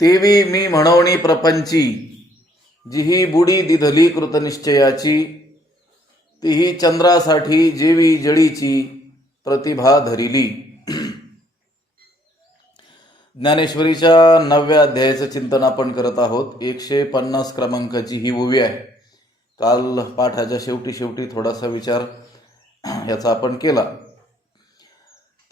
तेवी मी म्हणवणी प्रपंची, जिही बुडी दिधली कृतनिश्चयाची, तीही चंद्रासाठी जेवी जळीची प्रतिभा धरिली. ज्ञानेश्वरीच्या 9व्या अध्यायाचं चिंतन आपण करत आहोत. 150 क्रमांकाची ही ओवी आहे. काल पाठाच्या शेवटी थोडासा विचार याचा आपण केला.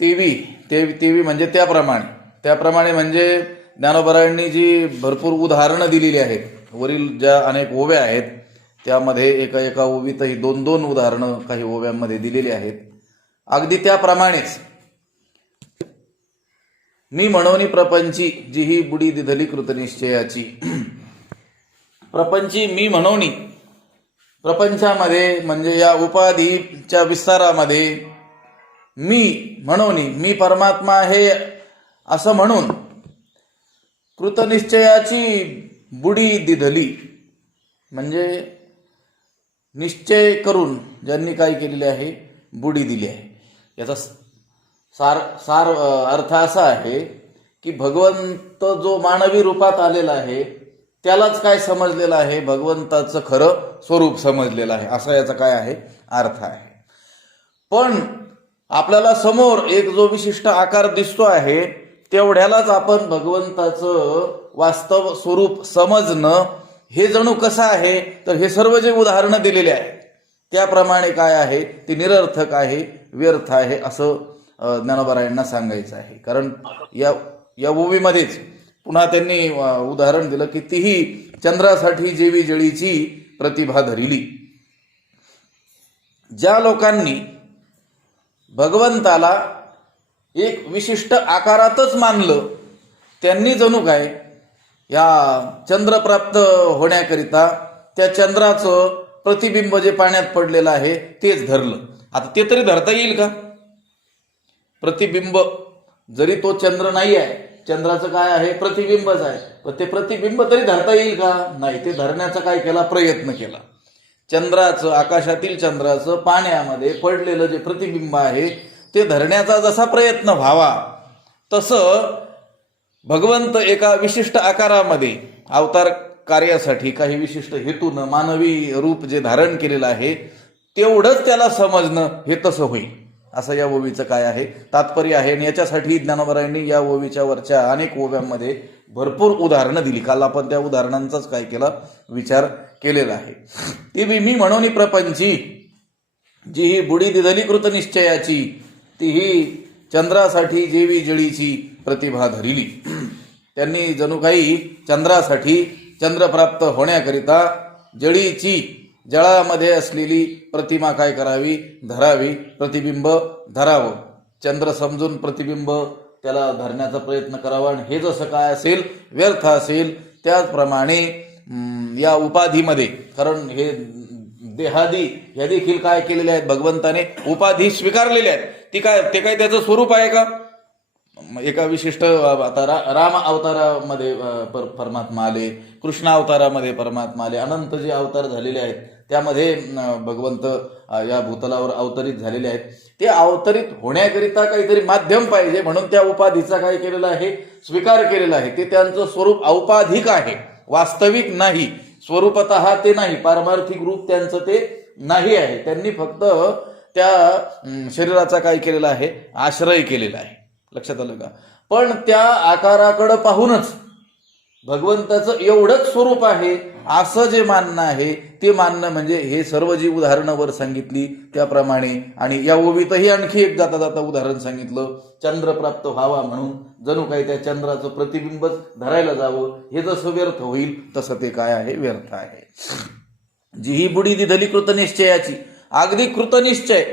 तेवी म्हणजे त्याप्रमाणे म्हणजे ज्ञानोबरायांनी जी भरपूर उदाहरणं दिलेली आहेत. वरील ज्या अनेक ओव्या आहेत त्यामध्ये एका ओवीतही 2 उदाहरणं काही ओव्यांमध्ये दिलेली आहेत. अगदी त्याप्रमाणेच मी म्हणवनी प्रपंची, जी ही बुडी दिधली कृतनिश्चयाची. प्रपंची मी म्हणवणी, प्रपंचामध्ये म्हणजे या उपाधीच्या विस्तारामध्ये मी म्हणवणी, मी परमात्मा आहे असं म्हणून कृतनिश्चयाची बुडी दिधली, म्हणजे निश्चय करून ज्यांनी काय केलेले आहे, बुडी दिली आहे. याचा सार अर्थ असा आहे की भगवंत जो मानवी रूपात आलेला आहे त्यालाच काय समजलेलं आहे, भगवंताचं खरं स्वरूप समजलेलं आहे, असा याचा काय आहे, अर्थ आहे. पण आपल्याला समोर एक जो विशिष्ट आकार दिसतो आहे तेवढ्यालाच आपण भगवंताचं वास्तव स्वरूप समजणं हे जणू कसं आहे, तर हे सर्व जे उदाहरणं दिलेले आहेत त्याप्रमाणे काय आहे, ते निरर्थक आहे, व्यर्थ आहे असं ज्ञानोबरायांना सांगायचं आहे. कारण या ओवीमध्येच पुन्हा त्यांनी उदाहरण दिलं की तीही चंद्रासाठी जेवी जळीची प्रतिभा धरिली. ज्या लोकांनी भगवंताला एक विशिष्ट आकारातच मानलं त्यांनी जणू काय या चंद्र प्राप्त होण्याकरिता त्या चंद्राचं प्रतिबिंब जे पाण्यात पडलेलं आहे तेच धरलं. आता ते तरी धरता येईल का? प्रतिबिंब जरी तो चंद्र नाही आहे, चंद्राचं काय आहे, प्रतिबिंबच आहे, पण ते प्रतिबिंब तरी धरता येईल का? नाही. ते धरण्याचा काय केला, प्रयत्न केला. चंद्राचं, आकाशातील चंद्राचं पाण्यामध्ये पडलेलं जे प्रतिबिंब आहे ते धरण्याचा जसा प्रयत्न व्हावा तसं भगवंत एका विशिष्ट आकारामध्ये अवतार कार्यासाठी काही विशिष्ट हेतूनं मानवी रूप जे धारण केलेलं आहे तेवढंच त्याला समजणं हे तसं होईल असं या ओवीचं काय आहे, तात्पर्य आहे. आणि याच्यासाठी ज्ञानोबरायांनी या ओवीच्या वरच्या अनेक ओव्यांमध्ये भरपूर उदाहरणं दिली. काल आपण त्या उदाहरणांचाच काय केला, विचार केलेला आहे. ती मी म्हणवनी प्रपंची, जी ही बुडी दिधली कृतनिश्चयाची, तीही चंद्रासाठी जेवी जळीची प्रतिभा धरिली. त्यांनी जणू काही चंद्रासाठी, चंद्रप्राप्त होण्याकरिता जळीची, जळामध्ये असलेली प्रतिमा काय करावी, धरावी, प्रतिबिंब धरावं, चंद्र समजून प्रतिबिंब त्याला धरण्याचा प्रयत्न करावा. आणि हे जसं काय असेल, व्यर्थ असेल, त्याचप्रमाणे या उपाधीमध्ये, कारण हे देहादी ह्या देखील काय केलेले आहेत, भगवंताने उपाधी स्वीकारलेल्या आहेत. ते काय त्याचं स्वरूप आहे का? एका विशिष्ट आता राम अवतारामध्ये परमात्मा आले, कृष्ण अवतारामध्ये परमात्मा आले, अनंत जे अवतार झालेले आहेत त्यामध्ये भगवंत या भूतलावर अवतरित झालेले आहेत. ते अवतरित होण्याकरिता काहीतरी माध्यम पाहिजे म्हणून त्या उपाधीचा काय केलेला आहे, स्वीकार केलेला आहे. ते त्यांचं स्वरूप औपाधिक आहे, वास्तविक नाही, स्वरूपतः ते नाही, पारमार्थिक रूप त्यांचं ते नाही आहे. त्यांनी फक्त त्या शरीराचा काय केलेला आहे, आश्रय केलेला आहे. लक्षात आलं का? पण त्या आकाराकडे पाहूनच भगवंताचं एवढंच स्वरूप आहे असं जे मानणं आहे ते मानणं म्हणजे हे सर्व जी उदाहरणं वर सांगितली त्याप्रमाणे. आणि या ओवीतही आणखी एक जाता उदाहरण सांगितलं, चंद्र प्राप्त व्हावा म्हणून जणू काही त्या चंद्राचं प्रतिबिंबच धरायला जावं, हे जसं व्यर्थ होईल तसं ते काय आहे, व्यर्थ आहे. जी ही बुडी दिधली कृतनिश्चयाची, अगदी कृतनिश्चय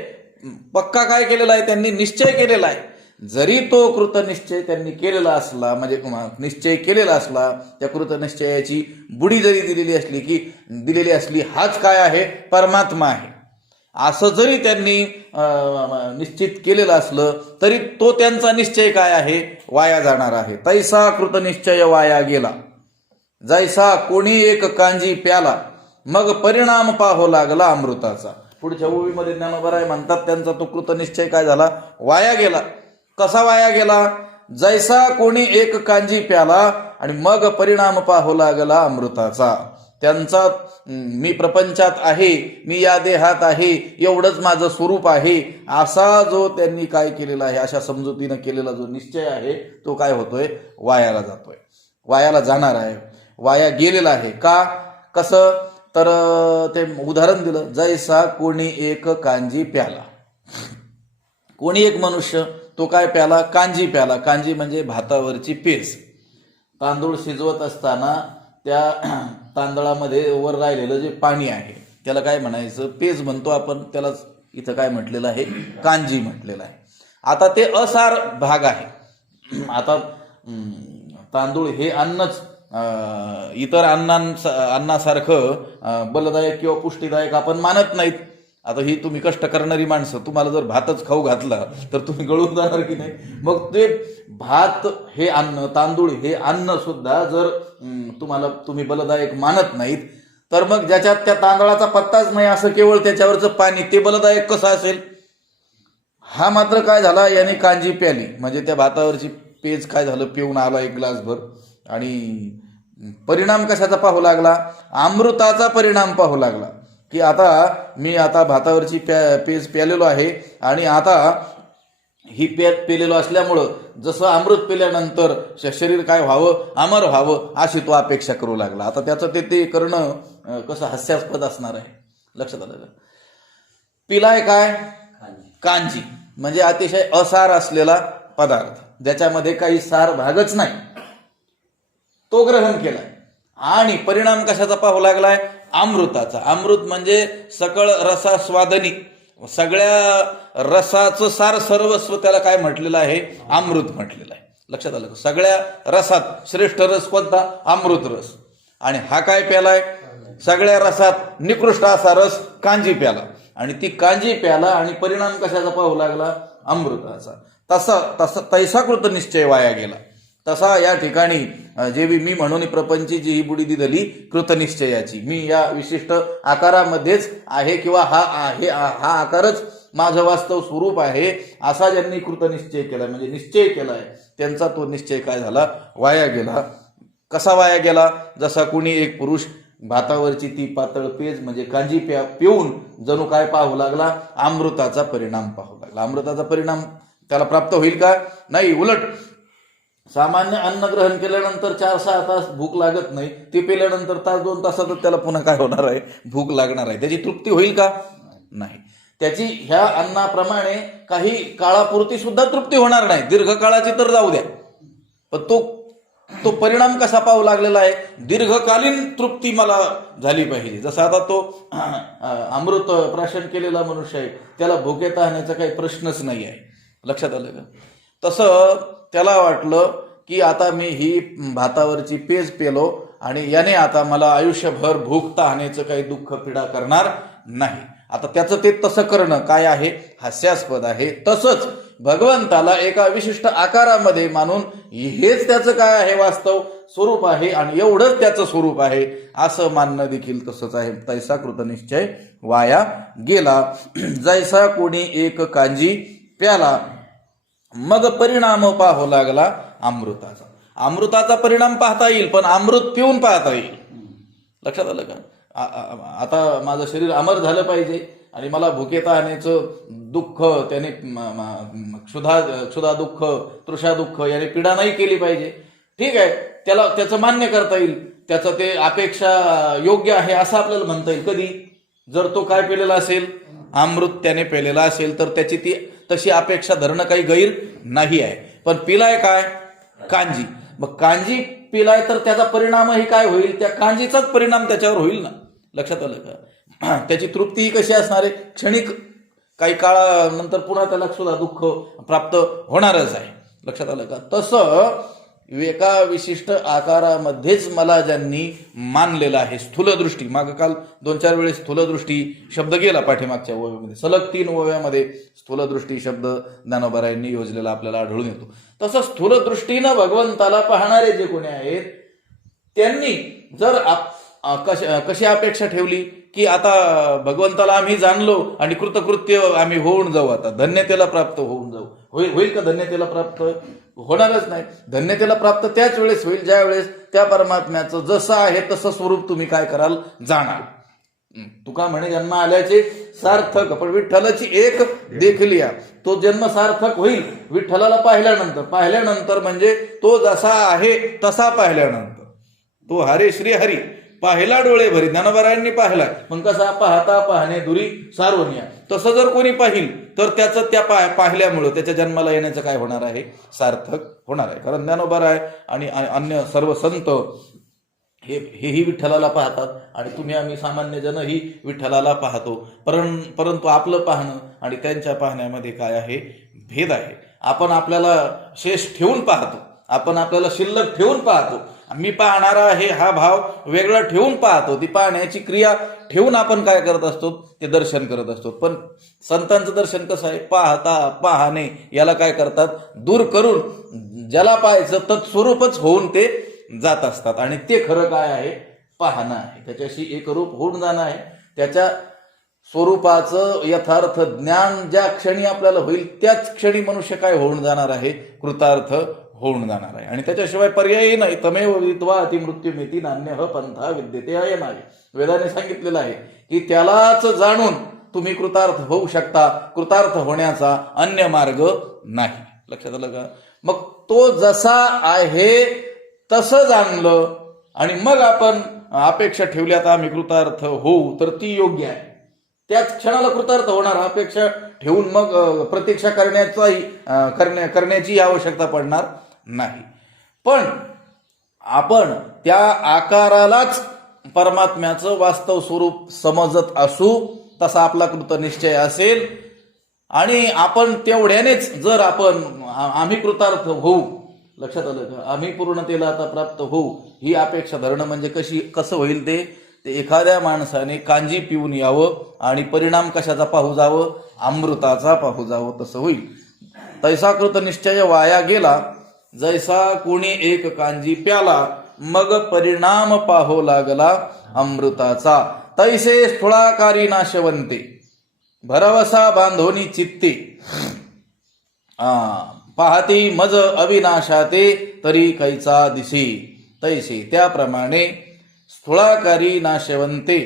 पक्का काय केलेला आहे, त्यांनी निश्चय केलेला आहे. जरी तो कृतनिश्चय त्यांनी केलेला असला, म्हणजे निश्चय केलेला असला, त्या कृतनिश्चयाची बुडी जरी दिलेली असली हाच काय आहे, परमात्मा आहे असं जरी त्यांनी निश्चित केलेलं असलं तरी तो त्यांचा निश्चय काय आहे, वाया जाणार आहे. तैसा कृतनिश्चय वाया गेला, जैसा कोणी एक कांजी प्याला, मग परिणाम पाहो लागला अमृताचा. पुढच्या ओवीमध्ये ज्ञानोबराय म्हणतात त्यांचा तो कृतनिश्चय काय झाला, वाया गेला. कसा वाया गेला? जैसा कोणी एक कांजी प्याला आणि मग परिणाम पाहू लागला अमृताचा. त्यांचा मी प्रपंचात आहे, मी या देहात आहे, एवढंच माझं स्वरूप आहे, असा जो त्यांनी काय केलेला आहे, अशा समजुतीनं केलेला जो निश्चय आहे तो काय होतोय, वायाला जातोय, वायाला जाणार आहे, वाया गेलेला आहे. का, कसं, तर ते उदाहरण दिलं, जैसा कोणी एक कांजी प्याला. कोणी एक मनुष्य तो काय प्याला, कांजी प्याला. कांजी म्हणजे भातावरची पेज. तांदूळ शिजवत असताना त्या तांदळामध्ये वर राहिलेलं जे पाणी आहे त्याला काय म्हणायचं, पेज म्हणतो आपण, त्यालाच इथं काय म्हटलेलं आहे, कांजी म्हटलेलं आहे. आता ते असार भाग आहे. आता तांदूळ हे अन्नच इतर अन्नासारखं बलदायक किंवा पुष्टीदायक आपण मानत नाहीत. आता ही तुम्ही कष्ट करणारी माणसं, तुम्हाला जर भातच खाऊ घातला तर तुम्ही गळून जाणार की नाही. मग ते भात हे अन्न, तांदूळ हे अन्न सुद्धा जर तुम्ही बलदायक मानत नाहीत, तर मग ज्याच्यात त्या तांदळाचा पत्ताच नाही, असं केवळ त्याच्यावरचं पाणी, ते बलदायक कसं असेल. हा मात्र काय झाला, याने कांजी प्याली म्हणजे त्या भातावरची पेज काय झालं, पिऊन आला एक ग्लासभर, आणि परिणाम कशाचा पाहू लागला, अमृताचा परिणाम पाहू लागला. की आता भातावरची पेज प्यालेलो आहे, आणि आता ही पेलेलो असल्यामुळं जसं अमृत पिल्यानंतर शरीर काय व्हावं, अमर व्हावं, अशी तो अपेक्षा करू लागला. आता त्याचं ते करणं कसं हास्यास्पद असणार आहे. लक्षात आलं का. पिलाय काय, कांजी म्हणजे अतिशय असार असलेला पदार्थ, ज्याच्यामध्ये काही सार भागच नाही, तो ग्रहण केलाय. आणि परिणाम कशाचा पाहू लागलाय, अमृताचा. अमृत म्हणजे सकळ रसास्वादनी, सगळ्या रसाचं सार सर्वस्व त्याला काय म्हटलेलं आहे, अमृत म्हटलेलं आहे. लक्षात आलं का. सगळ्या रसात श्रेष्ठ रस कोणता, अमृत रस. आणि हा काय प्यालाय, सगळ्या रसात निकृष्ट असा रस कांजी प्याला, आणि ती कांजी प्याला आणि परिणाम कशाचा पाहू लागला, अमृताचा. तैसा कृत निश्चय वाया गेला. तसा या ठिकाणी जेवी मी म्हणून प्रपंची जी ही बुडी दिली कृतनिश्चयाची, मी या विशिष्ट आकारामध्येच आहे, किंवा हा आकारच माझं वास्तव स्वरूप आहे, असा ज्यांनी कृतनिश्चय केला म्हणजे निश्चय केलाय, त्यांचा तो निश्चय काय झाला, वाया गेला. कसा वाया गेला, जसा कुणी एक पुरुष भातावरची ती पातळ पेज म्हणजे कांजी पिऊन जणू काय पाहू लागला, अमृताचा परिणाम पाहू लागला. अमृताचा परिणाम त्याला प्राप्त होईल का, नाही. उलट सामान्य अन्न ग्रहण केल्यानंतर 4-6 तास भूक लागत नाही, ते पिल्यानंतर तास 2 तासातच त्याला पुन्हा काय होणार आहे, भूक लागणार आहे. त्याची तृप्ती होईल का, नाही. त्याची ह्या अन्नाप्रमाणे काही काळापुरती सुद्धा तृप्ती होणार नाही, दीर्घकाळाची तर जाऊ द्या, पण तो परिणाम कसा पाहू लागलेला आहे, दीर्घकालीन तृप्ती मला झाली पाहिजे. जसा आता तो अमृत प्राशन केलेला मनुष्य आहे, त्याला भुकेत राहण्याचा काही प्रश्नच नाही आहे. लक्षात आलं का. तसं त्याला वाटलं की आता मी ही भातावरची पेज पेलो आणि याने आता मला आयुष्यभर भूक तहानेचं काही दुःख पीडा करणार नाही. आता त्याचं ते तसं करणं काय आहे, हास्यास्पद आहे. तसंच भगवंताला एका विशिष्ट आकारामध्ये मानून हेच त्याचं काय आहे, वास्तव स्वरूप आहे, आणि एवढंच त्याचं स्वरूप आहे असं मानणं देखील तसंच आहे. तैसा कृतनिश्चय वाया गेला. जैसा कोणी एक कांजी प्याला मग परिणाम पाहू लागला अमृताचा. अमृताचा परिणाम पाहता येईल, पण अमृत पिऊन पाहता येईल. लक्षात आलं का. आता माझं शरीर अमर झालं पाहिजे आणि मला भुकेता आणण्याचं दुःख त्याने क्षुधा दुःख, तृषा दुःख याने पीडा नाही केली पाहिजे. ठीक आहे, त्याचं मान्य करता येईल, त्याचं ते अपेक्षा योग्य आहे असं आपल्याला म्हणता येईल. कधी, जर तो काय पेलेला असेल, अमृत त्याने पेलेला असेल, तर त्याची ती तशी अपेक्षा धरणं काही गैर नाही आहे. पण पिलाय काय, कांजी. मग कांजी पिलाय तर त्याचा परिणामही काय होईल, त्या कांजीचाच परिणाम त्याच्यावर होईल ना. लक्षात आलं का. त्याची तृप्ती ही कशी असणार आहे, क्षणिक, काही काळानंतर पुन्हा त्याला सुद्धा दुःख प्राप्त होणारच आहे. लक्षात आलं का. तसं एका विशिष्ट आकारामध्येच मला ज्यांनी मानलेलं आहे, स्थूलदृष्टी, माग काल 2-4 वेळेस स्थूलदृष्टी शब्द गेला पाठीमागच्या ओव्यामध्ये, सलग 3 ओव्यामध्ये स्थूलदृष्टी शब्द ज्ञानोबारायांनी योजलेला आपल्याला आढळून येतो. तसं स्थूलदृष्टीनं भगवंताला पाहणारे जे कोणी आहेत त्यांनी जर कशी अपेक्षा ठेवली की आता भगवंताला आम्ही जाणलो आणि कृतकृत्य आम्ही होऊन जाऊ, आता धन्यतेला प्राप्त होऊन जाऊ, होईल का धन्यतेला प्राप्त, होणारच नाही. धन्यतेला प्राप्त त्याच वेळेस होईल ज्या वेळेस त्या परमात्म्याचं जसं आहे तसं स्वरूप तुम्ही काय कराल, जाणार. तुका म्हणे जन्म आल्याचे सार्थक, पण विठ्ठलाची एक देखलिया, तो जन्म सार्थक होईल विठ्ठलाला पाहिल्यानंतर म्हणजे तो जसा आहे तसा पाहिल्यानंतर. तो हरे श्री हरी पाहिला डोळे भरी, ज्ञानोबारायांनी पाहिला, मग कसा पाहता पाहणे दुरी सार्वज्ञ, तसं जर कोणी पाहिल तर त्याचं त्या पाहिल्यामुळं त्याच्या जन्माला येण्याचं काय होणार आहे, सार्थक होणार आहे. कारण ज्ञानोबाराय आणि अन्य सर्व संत हेही विठ्ठलाला पाहतात आणि तुम्ही आम्ही सामान्य जनही विठ्ठलाला पाहतो. परंतु आपलं पाहणं आणि त्यांच्या पाहण्यामध्ये काय आहे, भेद आहे. आपण आपल्याला शेष ठेवून पाहतो, आपण आपल्याला शिल्लक ठेवून पाहतो. मी पाहणारा आहे हा भाव वेगळा ठेवून पाहतो, ती पाहण्याची क्रिया ठेवून आपण काय करत असतो, ते दर्शन करत असतो. पण संतांचं दर्शन कसं आहे, पाहता पाहणे याला काय करतात, दूर करून ज्याला पाहायचं तत्स्वरूपच होऊन ते जात असतात. आणि ते खरं काय आहे, पाहणं आहे, त्याच्याशी एकरूप होऊन जाणं आहे. त्याच्या स्वरूपाचं यथार्थ ज्ञान ज्या क्षणी आपल्याला होईल त्याच क्षणी मनुष्य काय होऊन जाणार आहे, कृतार्थ होऊन जाणार आहे. आणि त्याच्याशिवाय पर्यायही नाही. तमेव विदित्वा अतिमृत्युमिति नान्यः पंथा विद्यते अयनाय. वेदाने सांगितलेलं आहे की त्यालाच जाणून तुम्ही कृतार्थ होऊ शकता, कृतार्थ होण्याचा अन्य मार्ग नाही. लक्षात आलं का? मग तो जसा आहे तसं जाणलं आणि मग आपण अपेक्षा ठेवल्यात आम्ही कृतार्थ होऊ, तर ती योग्य आहे. त्याच क्षणाला कृतार्थ होणार, अपेक्षा ठेवून मग प्रतीक्षा करण्याची आवश्यकता पडणार नाही. पण आपण त्या आकारालाच परमात्म्याचं वास्तव स्वरूप समजत असू, तसा आपला कृतनिश्चय असेल आणि आपण तेवढ्यानेच जर आम्ही कृतार्थ होऊ, लक्षात आलं का, आम्ही पूर्णतेला आता प्राप्त होऊ ही अपेक्षा धरणं म्हणजे कसं होईल ते एखाद्या माणसाने कांजी पिऊन यावं आणि परिणाम कशाचा पाहू जावं, अमृताचा पाहू जावं, तसं होईल. तैसा कृतनिश्चय वाया गेला, जैसा कोणी एक कांजी प्याला, मग परिणाम पाहो लागला अमृताचा. तैसे स्थूळाकारी नाशवंते, भरवसा बांधोनी चित्ते, पाहती मज अविनाशाते, तरी कैचा दिसे. तैसे त्याप्रमाणे स्थूळाकारी नाशवंते,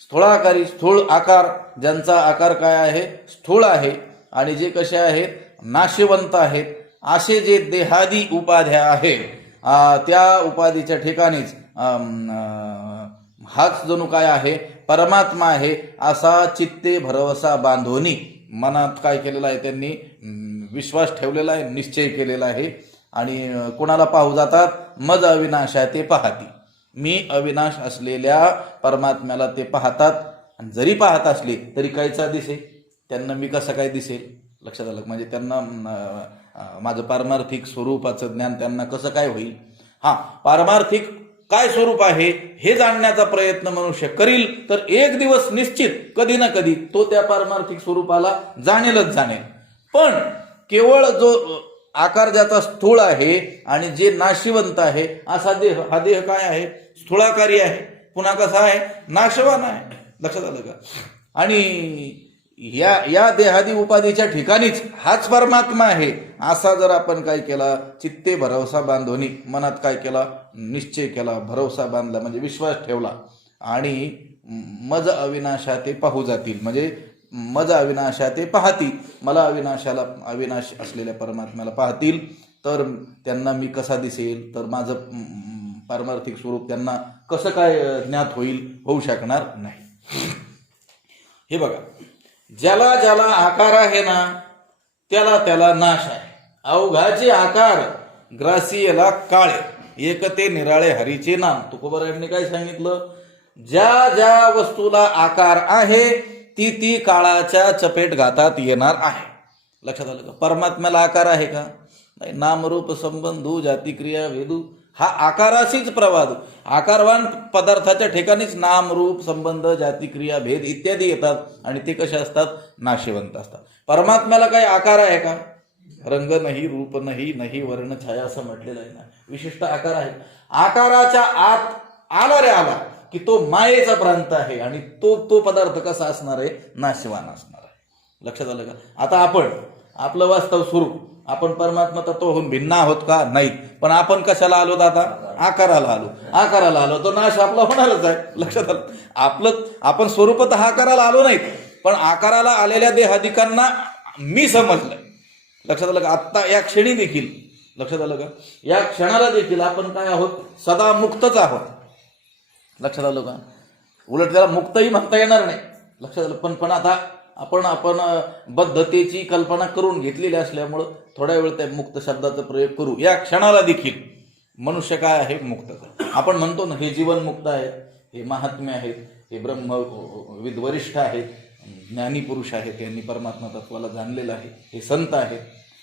स्थूळाकारी स्थूळ आकार, ज्यांचा आकार काय आहे, स्थूळ आहे आणि जे कसे आहेत, नाशवंत आहेत, असे जे देहादी उपाध्या आहेत, त्या उपाधीच्या ठिकाणीच हाच जणू काय आहे, परमात्मा आहे, असा चित्ते भरवसा बांधोनी, मनात काय केलेला आहे, त्यांनी विश्वास ठेवलेला आहे, निश्चय केलेला आहे. आणि कोणाला पाहू जातात, मज अविनाशा ते पाहती, मी अविनाश असलेल्या परमात्म्याला ते पाहतात. आणि जरी पाहत असले तरी कायचा दिसे, त्यांना मी कसं काय दिसेल. लक्षात आलं? म्हणजे त्यांना माझं पारमार्थिक स्वरूपाचं ज्ञान त्यांना कसं काय होईल. पारमार्थिक काय स्वरूप आहे हे जाणण्याचा प्रयत्न मनुष्य करील तर एक दिवस निश्चित कधी ना कधी तो त्या पारमार्थिक स्वरूपाला जाणेलच जाणेल. पण केवळ जो आकार ज्याचा स्थूळ आहे आणि जे नाशिवंत आहे असा देह, हा देह काय आहे, स्थूळाकारी आहे, पुन्हा कसा आहे, नाशवान आहे. लक्षात आलं का? आणि या देहादी उपाधीच्या ठिकाणीच हाच परमात्मा आहे असा जर आपण काय केला, चित्ते भरवसा बांधोनी, मनात काय केला, निश्चय केला, भरवसा बांधला म्हणजे विश्वास ठेवला. आणि मज अविनाशा ते पाहू जातील, म्हणजे मज अविनाशा ते पाहतील, मला अविनाश असलेल्या परमात्म्याला पाहतील, तर त्यांना मी कसा दिसेल, तर माझं पारमार्थिक स्वरूप त्यांना कसं काय ज्ञात होऊ शकणार नाही. हे बघा, ज्याला ज्याला आकार आहे ना त्याला त्याला नाश आहे. अवघाचे आकार ग्रासियला काळे, एकते निराळे हरीचे नाम. तुकोबारायांनी काय सांगितलं, ज्या ज्या वस्तूला आकार आहे ती काळाच्या चपेटघातात येणार आहे. लक्षात आलं का? परमात्म्याला आकार आहे का? नाही. नामरूप संबंधू जाती क्रिया वेदू, हा आकाराशीच प्रवाद. आकारवान पदार्थाच्या ठिकाणीच नाम रूप संबंध जाती क्रिया भेद इत्यादी येतात आणि ते कसे असतात, नाशिवंत असतात. परमात्म्याला काही आकार आहे का? रंग नाही, रूप नाही, नाही वर्ण छाया असं म्हटलेलं आहे ना. विशिष्ट आकार आहे. आकाराच्या आत आला की तो मायेचा प्रांत आहे आणि तो पदार्थ कसा असणार आहे, नाशिवान असणार आहे. लक्षात आलं का? आता आपण आपलं वास्तव स्वरूप आपण परमात्मा तत्वहून भिन्न आहोत का? नाहीत. पण आपण कशाला आलो आता? आकाराला आलो. तो नाश आपला होणारच आहे. लक्षात आलं? आपण स्वरूपतः आकाराला आलो नाहीत, पण आकाराला आलेल्या देहादिकांना मी समजलंय. लक्षात आलं का? आत्ता या क्षणी देखील, लक्षात आलं का, या क्षणाला देखील आपण काय आहोत? सदा मुक्तच आहोत. लक्षात आलं का? उलट त्याला मुक्तही म्हणता येणार नाही. लक्षात आलं? पण आता आपण बद्धतेची कल्पना करून घेतलेली असल्यामुळं थोड्या वेळ त्या मुक्त शब्दाचा प्रयोग करू. या क्षणाला देखील मनुष्य काय आहे? मुक्तच. आपण म्हणतो ना, हे जीवन मुक्त आहे, हे महात्म्य आहेत, हे ब्रह्मविद वरिष्ठ आहेत, ज्ञानी पुरुष आहेत, यांनी परमात्मा तत्वाला जाणलेलं आहे, हे संत आहेत.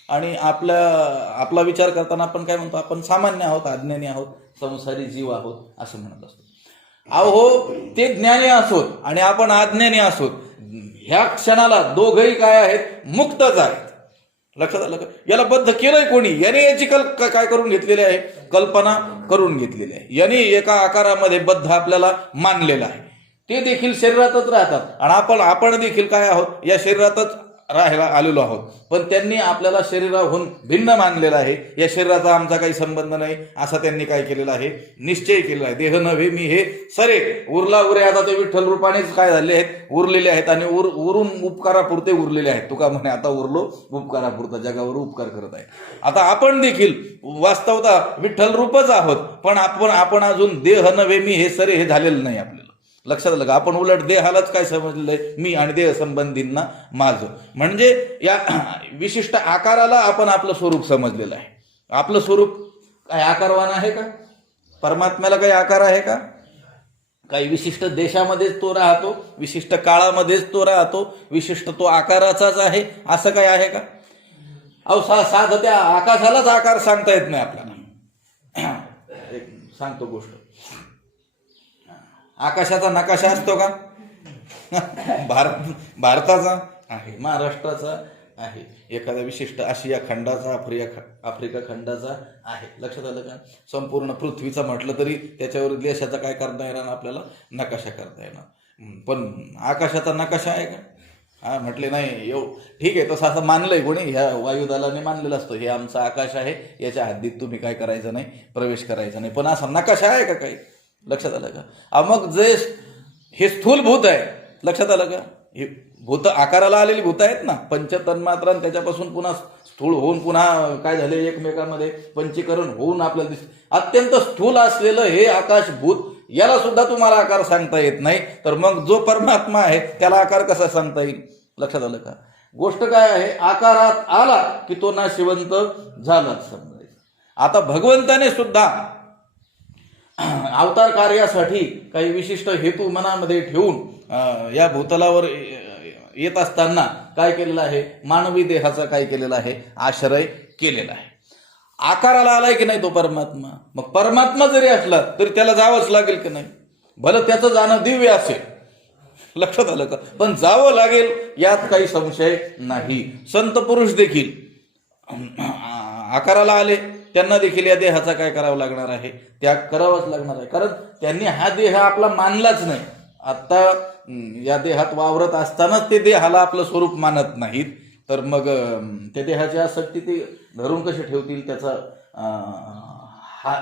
आणि आपला विचार करताना आपण काय म्हणतो? आपण सामान्य आहोत, अज्ञानी आहोत, संसारी जीव आहोत असं म्हणत असतो. अहो, ते ज्ञानी असोत आणि आपण अज्ञानी असोत, ह्या क्षणाला दोघंही काय आहेत? मुक्तच आहेत. लक्षात आलं का? याला बद्ध केलंय कोणी? याने याची काय करून घेतलेली आहे? कल्पना करून घेतलेली आहे. याने एका आकारामध्ये बद्ध आपल्याला मानलेलं आहे. ते देखील शरीरातच राहतात आणि आपण देखील काय आहोत? या शरीरातच राहायला आलेलो आहोत. पण त्यांनी आपल्याला शरीराहून भिन्न मानलेलं आहे. या शरीराचा आमचा काही संबंध नाही असा त्यांनी काय केलेला आहे? निश्चय केलेला आहे. देह नव्हे मी हे सरे उरला उरे. आता ते विठ्ठल रूपानेच काय झाले आहेत? उरलेले आहेत आणि उरून उपकारापुरते उरलेले आहेत. तुका म्हणे आता उरलो उपकारापुरता, जगावर उपकार करत आहे. आता आपण देखील वास्तवता विठ्ठल रूपच आहोत, पण आपण अजून देह नव्हे मी हे सरे हे झालेलं नाही आपल्याला. लक्षात आलं का? आपण उलट देहालाच काय समजलंय? मी आणि देह संबंधींना माझं. म्हणजे या विशिष्ट आकाराला आपण आपलं स्वरूप समजलेलं आहे. आपलं स्वरूप काय आकारवान आहे का? परमात्म्याला काही आकार आहे का? काही विशिष्ट देशामध्येच तो राहतो, विशिष्ट काळामध्येच तो राहतो, विशिष्ट तो आकाराचाच आहे असं काय आहे का? अहो, साधं त्या आकाशालाच आकार सांगता येत नाही आपल्याला. एक सांगतो गोष्ट. आकाशाचा नकाशा असतो का? भारताचा आहे, महाराष्ट्राचा आहे, एखाद्या विशिष्ट आशिया खंडाचा, आफ्रिका खंडाचा आहे. लक्षात आलं का? संपूर्ण पृथ्वीचा म्हटलं तरी त्याच्यावर देशाचा काय करता येणार? आपल्याला नकाशा करता येणार. पण आकाशाचा नकाशा आहे का? म्हटले नाही. ठीक आहे, तसं असं मानलंय कोणी? ह्या वायुदलाने मानलेलं असतं, हे आमचं आकाश आहे, याच्या हद्दीत तुम्ही काय करायचं नाही, प्रवेश करायचा नाही. पण असा नकाशा आहे का काही? लक्षात आलं का? मग जे हे स्थूल भूत आहे, लक्षात आलं का? हे भूत आकाराला आलेली भूत आहेत ना, पंचतन्मात्रा, त्याच्यापासून पुन्हा स्थूल होऊन पुन्हा काय झाले? एकमेकांमध्ये पंचीकरण होऊन आपल्याला दिसत. अत्यंत स्थूल असलेलं हे आकाश भूत, याला सुद्धा तुम्हाला आकार सांगता येत नाही, तर मग जो परमात्मा आहे त्याला आकार कसा सांगता येईल? लक्षात आलं का? गोष्ट काय आहे? आकारात आला की तो नाशिवंत झालाच समजायचं. आता भगवंताने सुद्धा अवतार कार्यासाठी काही विशिष्ट हेतू मनामध्ये ठेवून या भूतलावर येत असताना काय केलेलं आहे? मानवी देहाचा काय केलेला आहे? आश्रय केलेला आहे. आकाराला आलाय की नाही तो परमात्मा? मग परमात्मा जरी असला तरी त्याला जावंच लागेल की नाही? भलं त्याचं जाणं दिव्य असेल, लक्षात आलं का, पण जावं लागेल यात काही संशय नाही. संत पुरुष देखील आकाराला आले, त्यांना देखील या देहाचा काय करावं लागणार आहे? त्याग करावाच लागणार आहे. कारण त्यांनी हा देह आपला मानलाच नाही. आता या देहात वावरत असतानाच ते देहाला आपलं स्वरूप मानत नाहीत, तर मग त्या देहाची आसक्ती ते धरून कसे ठेवतील?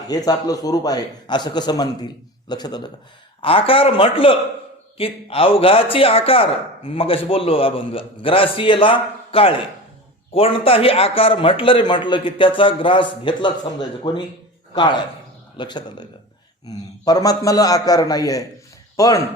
हेच आपलं स्वरूप आहे असं कसं म्हणतील? लक्षात आलं का? आकार म्हटलं की अवघाची आकार, मग अशी बोललो अभंग, ग्रासीला काळे. कोणताही आकार म्हटलं की त्याचा ग्रास घेतलाच समजायचं, कोणी? काळ आहे. लक्षात आलं का? परमात्म्याला आकार नाही आहे, पण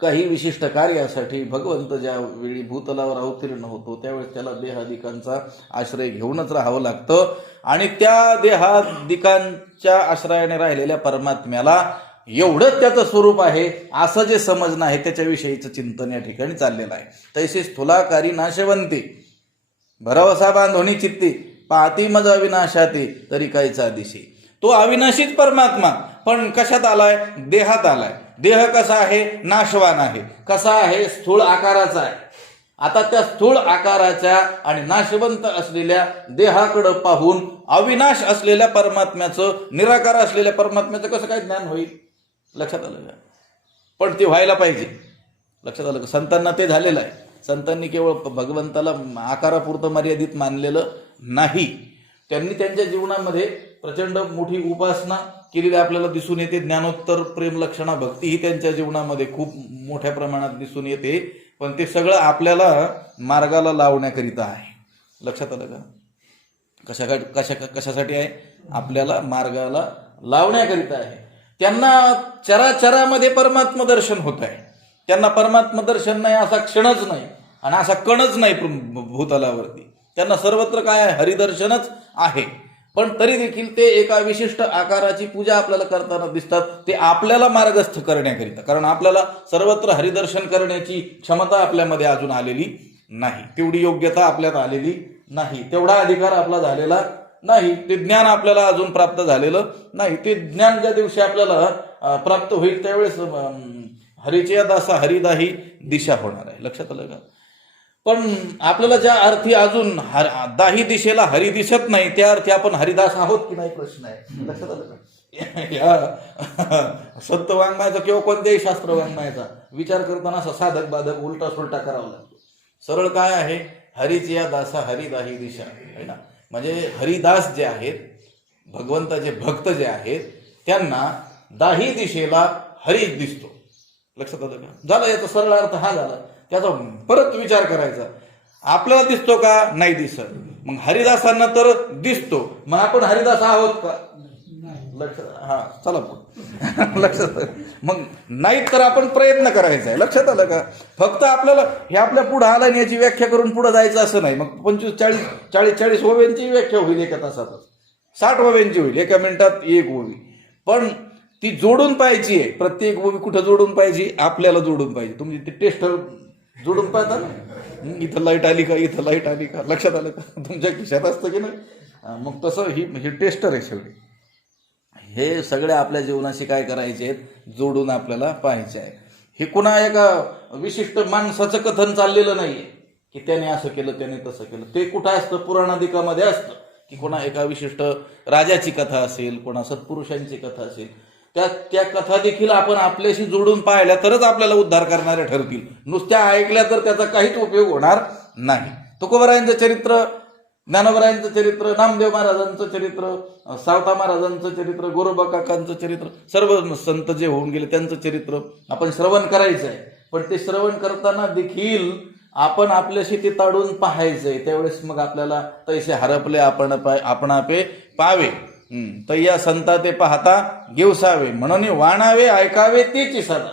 काही विशिष्ट कार्यासाठी भगवंत ज्या वेळी भूतलावर अवतीर्ण होतो त्यावेळेस त्याला देहादिकांचा आश्रय घेऊनच राहावं लागतं. आणि त्या देहादिकांच्या आश्रयाने राहिलेल्या परमात्म्याला एवढंच त्याचं स्वरूप आहे असं जे समजणं आहे त्याच्याविषयीचं चिंतन या ठिकाणी चाललेलं आहे. तैसे स्थूलाकारी नाशवंती भरवसा बांधोनी चित्ती, पाहती मज अविनाशाती तरी कायचा दिशी. तो अविनाशीच परमात्मा, पण कशात आलाय? देहात आलाय. देह कसा आहे? नाशवान आहे. कसा आहे? स्थूळ आकाराचा आहे. आता त्या स्थूळ आकाराच्या आणि नाशवंत असलेल्या देहाकडं पाहून अविनाश असलेल्या परमात्म्याचं, निराकार असलेल्या परमात्म्याचं कसं काय ज्ञान होईल? लक्षात आलं का? पण ते व्हायला पाहिजे. लक्षात आलं का? संतांना ते झालेलं आहे. संतांनी केवळ भगवंताला आकारापुरतं मर्यादित मानलेलं नाही. त्यांनी त्यांच्या जीवनामध्ये प्रचंड मोठी उपासना केलेली आपल्याला दिसून येते. ज्ञानोत्तर, प्रेम, लक्षणा, भक्ती ही त्यांच्या जीवनामध्ये खूप मोठ्या प्रमाणात दिसून येते. पण ते सगळं आपल्याला मार्गाला लावण्याकरिता आहे. लक्षात आलं का? कशासाठी आहे? आपल्याला मार्गाला लावण्याकरिता आहे. त्यांना चराचरामध्ये परमात्म दर्शन होत आहे. त्यांना परमात्म दर्शन नाही असा क्षणच नाही आणि असा कणच नाही भूतलावरती. त्यांना सर्वत्र काय आहे? हरिदर्शनच आहे. पण तरी देखील ते एका विशिष्ट आकाराची पूजा आपल्याला करताना दिसतात. ते आपल्याला मार्गस्थ करण्याकरिता, कारण आपल्याला सर्वत्र हरिदर्शन करण्याची क्षमता आपल्यामध्ये अजून आलेली नाही, तेवढी योग्यता आपल्यात आलेली नाही, तेवढा अधिकार आपला झालेला नाही, ते ज्ञान आपल्याला अजून प्राप्त झालेलं नाही. ते ज्ञान ज्या दिवशी आपल्याला प्राप्त होईल त्यावेळेस हरीच्या दासा हरिदाही दिशा होणार आहे. लक्षात आलं का? पण आपल्याला ज्या अर्थी अजून दाही दिशेला हरी दिसत नाही त्या अर्थी आपण हरिदास आहोत की नाही प्रश्न आहे. लक्षात आलं का? या संत वाङ्मयाचा किंवा कोणत्याही शास्त्र वाङ्मयाचा विचार करताना असा साधक बाधक उलटा सुलटा करावा लागतो. सरळ काय आहे? हरीची या दासा हरिदाही दिशा आहे ना. म्हणजे हरिदास जे आहेत, भगवंताचे भक्त जे आहेत, त्यांना दाही दिशेला हरीच दिसतो. लक्षात आलं का? झालं, याचा सरळ अर्थ हा झाला. त्याचा परत विचार करायचा, आपल्याला दिसतो का? नाही दिसत. मग हरिदासांना तर दिसतो, मग आपण हरिदास आहोत का? लक्षात, हा चला पुढे. लक्षात. मग नाही तर आपण प्रयत्न करायचा आहे. लक्षात आलं का? फक्त आपल्याला हे आपल्या पुढे आलं याची व्याख्या करून पुढे जायचं असं नाही. मग 40 ओव्यांची व्याख्या होईल एका तासातच, 60 ओव्यांची होईल, एका मिनिटात एक ओवी. पण ती जोडून पाहिजे आहे. प्रत्येक ओवी कुठं जोडून पाहिजे? आपल्याला जोडून पाहिजे. तुम्ही ते टेस्टर जोडून पाहता ना, इथं लाईट आली का, इथं लाईट आली का? लक्षात आलं का? तुमच्या खिशात असतं की नाही? मग तसं ही टेस्टर आहे शेवटी. हे सगळे आपल्या जीवनाशी काय करायचे आहेत? जोडून आपल्याला पाहायचे आहे. हे कुणा एका विशिष्ट माणसाचं कथन चाललेलं नाहीये की त्याने असं केलं, त्याने तसं केलं. ते कुठं असतं? पुराणादिकामध्ये असतं की कोणा एका विशिष्ट राजाची कथा असेल, कोणा सत्पुरुषांची कथा असेल, त्या कथा देखील आपण आपल्याशी जोडून पाहिल्या तरच आपल्याला उद्धार करणाऱ्या ठरतील. नुसत्या ऐकल्या तर त्याचा काहीच उपयोग होणार नाही. तुकोबारायांचं चरित्र, ज्ञानोबारायांचं चरित्र, नामदेव महाराजांचं चरित्र, सावता महाराजांचं चरित्र, गोरोबा काकांचं चरित्र, सर्व संत जे होऊन गेले त्यांचं चरित्र आपण श्रवण करायचं आहे. पण ते श्रवण करताना देखील आपण आपल्याशी ते ताडून पाहायचंय. त्यावेळेस मग आपल्याला तैसे हरपले आपणापे पावे, तय्या संता ते पाहता घेवसावे, म्हणून वाणावे ऐकावे तेची सदा.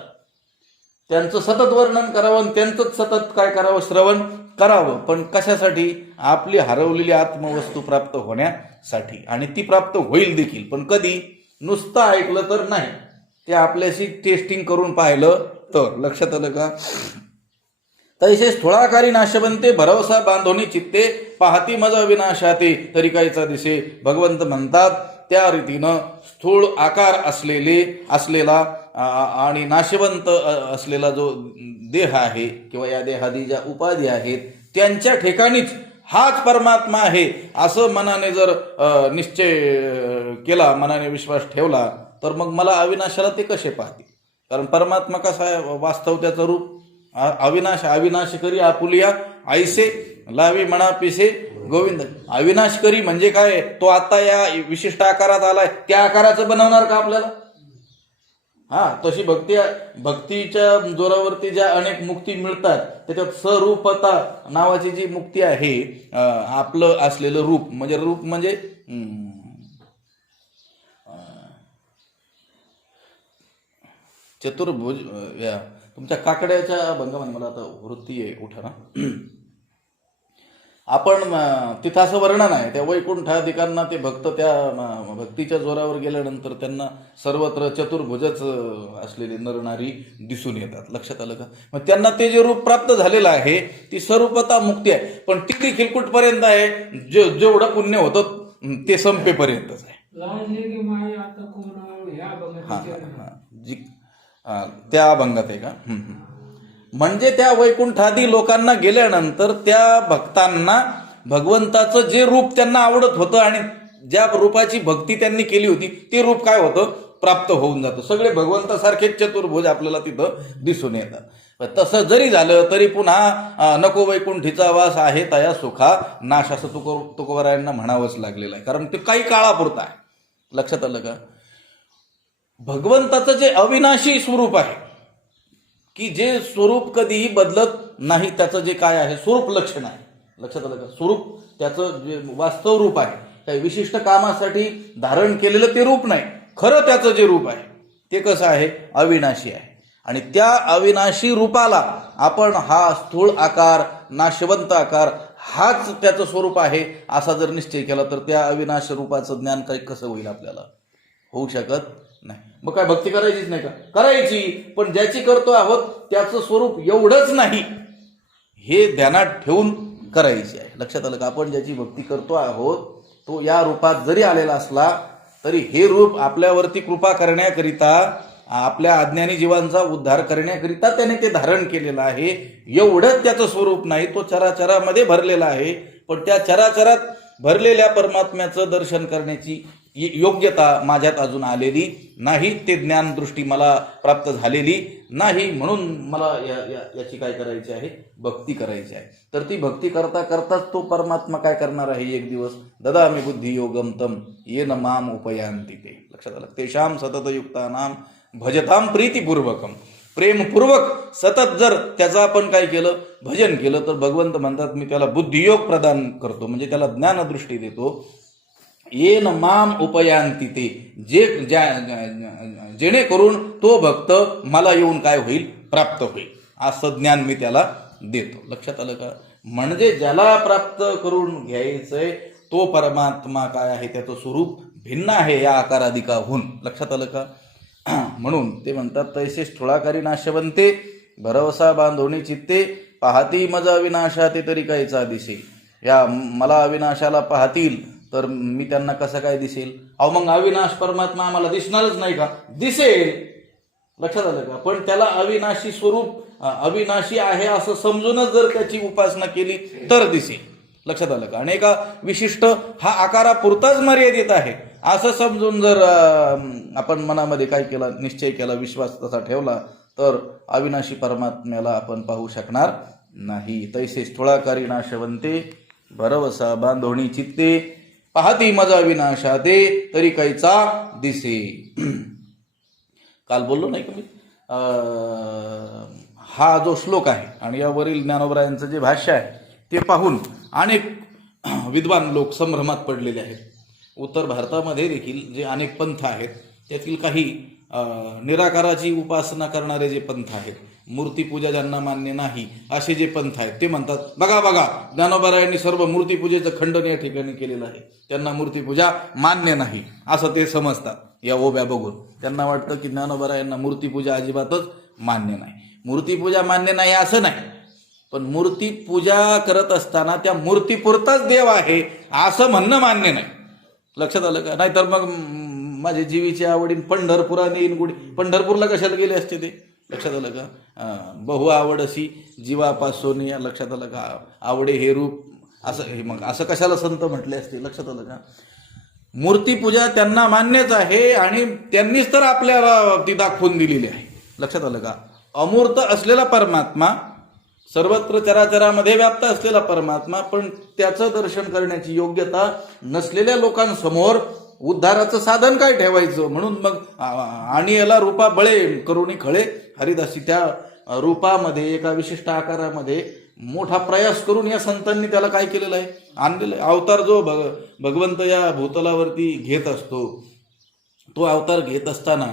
त्यांचं सतत वर्णन करावं, त्यांचंच सतत काय करावं? श्रवण करावं. पण कशासाठी? आपली हरवलेली आत्मवस्तू प्राप्त होण्यासाठी. आणि ती प्राप्त होईल देखील. पण कधी? नुसतं ऐकलं तर नाही, ते आपल्याशी टेस्टिंग करून पाहिलं तर. लक्षात आलं का? तैसे स्थूळाकारी नाशवंते, भरवसा बांधोनी चित्ते, पाहती मज विनाशाते, तरी कायचा दिसे. भगवंत म्हणतात त्या रीतीनं स्थूळ आकार असलेला आणि नाशवंत असलेला जो देह आहे किंवा या देहादी ज्या उपाधी आहेत त्यांच्या ठिकाणीच हाच परमात्मा आहे असं मनाने जर निश्चय केला, मनाने विश्वास ठेवला, तर मग मला अविनाशाला ते कसे पाहतील? कारण परमात्मा कसा आहे? वास्तव त्याचं रूप अविनाश करी आपुलिया आईसे लावी म्हणा पिसे गोविंद. अविनाशकरी म्हणजे काय? तो आता या विशिष्ट आकारात आलाय, त्या आकाराचं बनवणार का आपल्याला? तशी भक्तीच्या जोरावरती ज्या अनेक मुक्ती मिळतात त्याच्यात स्वरूपता नावाची जी मुक्ती आहे, आपलं असलेलं रूप म्हणजे चतुर्भुज. तुमच्या काकड्याच्या भंगामध्ये मला आता वृत्ती आहे उठाना. आपण तिथं असं वर्णन आहे त्या वैकुंठाधिकांना, ते भक्त त्या भक्तीच्या जोरावर गेल्यानंतर त्यांना सर्वत्र चतुर्भुजच असलेली नरनारी दिसून येतात. लक्षात आलं का? मग त्यांना ते जे रूप प्राप्त झालेलं आहे ती स्वरूपता मुक्ती आहे. पण ती देखील कुठपर्यंत आहे? जेवढं पुण्य होतं ते संपेपर्यंतच आहे. त्या अभंगात आहे का? म्हणजे त्या वैकुंठादी लोकांना गेल्यानंतर त्या भक्तांना भगवंताचं जे रूप त्यांना आवडत होतं आणि ज्या रूपाची भक्ती त्यांनी केली होती ते रूप काय होतं? प्राप्त होऊन जातं. सगळे भगवंतासारखेच चतुर्भुज आपल्याला तिथं दिसून येतात. पण तसं जरी झालं तरी पुन्हा नको वैकुंठीचा वास आहे तया सुखा नाश, असं तुकोबारायांना म्हणावंच लागलेलं आहे. कारण ते काही काळापुरता आहे. लक्षात आलं का? भगवंताचं जे अविनाशी स्वरूप आहे, की जे स्वरूप कधीही बदलत नाही, त्याचं जे काय आहे स्वरूप लक्षण आहे. लक्षात आलं का? स्वरूप त्याचं जे वास्तव रूप आहे, काही विशिष्ट कामासाठी धारण केलेलं ते रूप नाही, खरं त्याचं जे रूप आहे ते कसं आहे? अविनाशी आहे. आणि त्या अविनाशी रूपाला आपण हा स्थूळ आकार, नाशवंत आकार हाच त्याचं स्वरूप आहे असा जर निश्चय केला तर त्या अविनाश रूपाचं ज्ञान काही कसं होईल? आपल्याला होऊ शकत नाही. मग काय भक्ती करायचीच नाही का? करायची, पण ज्याची करतो आहोत त्याचं स्वरूप एवढंच नाही हे ध्यानात ठेवून करायची आहे. लक्षात आलं का? आपण ज्याची भक्ती करतो आहोत तो या रूपात जरी आलेला असला तरी हे रूप आपल्यावरती कृपा करण्याकरिता, आपल्या अज्ञानी जीवांचा उद्धार करण्याकरिता त्याने ते धारण केलेलं आहे. एवढंच त्याचं स्वरूप नाही, तो चराचरामध्ये भरलेला आहे. पण त्या चराचरात भरलेल्या परमात्म्याचं दर्शन करण्याची योग्यता माझ्यात अजून आलेली नाही, ते ज्ञान दृष्टी मला प्राप्त झालेली नाही. म्हणून मला याची काय करायची आहे? भक्ती करायची आहे. तर ती भक्ती करता करताच तो परमात्मा काय करणार आहे? एक दिवस ददामि बुद्धी योगम तम येन माम उपयांती ते. लक्षात आलं? तेषाम सततयुक्तानाम भजताम प्रीतिपूर्वकम. प्रेमपूर्वक सतत जर त्याचं आपण काय केलं? भजन केलं तर भगवंत म्हणतात मी त्याला बुद्धियोग प्रदान करतो, म्हणजे त्याला ज्ञानदृष्टी देतो. येन माम उपयांती ते, जेणेकरून तो भक्त मला येऊन काय होईल? प्राप्त होईल, असं ज्ञान मी त्याला देतो. लक्षात आलं का? म्हणजे ज्याला प्राप्त करून घ्यायचंय तो परमात्मा काय आहे? त्याचं स्वरूप भिन्न आहे या आकाराधिकाहून. लक्षात आलं का? म्हणून ते म्हणतात तैसे स्थूळाकारी नाशवंते भरवसा बांधोणी चित्ते पाहती मज अविनाशा ते तरी कायचा दिसे. या मला अविनाशाला पाहतील तर मी त्यांना कसं काय दिसेल? अहो मग अविनाश परमात्मा आम्हाला दिसणारच नाही का? दिसेल. लक्षात आलं का? पण त्याला अविनाशी स्वरूप अविनाशी आहे असं समजूनच जर त्याची उपासना केली तर दिसेल. लक्षात आलं का? आणि एका विशिष्ट हा आकारापुरताच मर्यादित आहे असं समजून जर आपण मनामध्ये काय केला? निश्चय केला, विश्वास तसा ठेवला तर अविनाशी परमात्म्याला आपण पाहू शकणार नाही. तैसे स्थूळाकारी नाशवंते भरवसा बांधोणी चित्ते पाहती मज अविनाशा ते तरी काहीचा दिसे. काल बोललो नाही का मी? हा जो श्लोक आहे आणि यावरील ज्ञानोबरायांचं जे भाष्य आहे ते पाहून अनेक विद्वान लोक संभ्रमात पडलेले आहेत. उत्तर भारतामध्ये देखील जे अनेक पंथ आहेत त्यातील काही निराकाराची उपासना करणारे जे पंथ आहेत, मूर्तीपूजा ज्यांना मान्य नाही असे जे पंथ आहेत ते म्हणतात बघा बघा ज्ञानोबरायांनी सर्व मूर्तीपूजेचं खंडन या ठिकाणी केलेलं आहे, त्यांना मूर्तीपूजा मान्य नाही असं ते समजतात. या ओव्या बघून त्यांना वाटतं की ज्ञानोबरायांना मूर्तीपूजा अजिबातच मान्य नाही. मूर्तीपूजा मान्य नाही असं नाही, पण मूर्तीपूजा करत असताना त्या मूर्तीपुरताच देव आहे असं म्हणणं मान्य नाही. लक्षात आलं का? नाहीतर मग माझे जीवीची आवडीन पंढरपुराने येईन गुढी. पंढरपूरला कशाला गेले असते ते? लक्षात आलं का? बहु आवड अशी जीवापासून. या लक्षात आलं का? आवडे हे रूप असं हे मग असं कशाला संत म्हटले असते? लक्षात आलं का? मूर्तीपूजा त्यांना मान्यच आहे आणि त्यांनीच तर आपल्याला ती दाखवून दिलेली आहे. लक्षात आलं का? अमूर्त असलेला परमात्मा, सर्वत्र चराचरामध्ये व्याप्त असलेला परमात्मा, पण त्याचं दर्शन करण्याची योग्यता नसलेल्या लोकांसमोर उद्धाराचं साधन काय ठेवायचं? म्हणून मग आणि याला रूपा बळे करुणी खळे हरिदासी, त्या रूपामध्ये एका विशिष्ट आकारामध्ये मोठा प्रयास करून या संतांनी त्याला काय केलेलं आहे? आणलेलं आहे. अवतार जो भगवंत या भूतलावरती घेत असतो, तो अवतार घेत असताना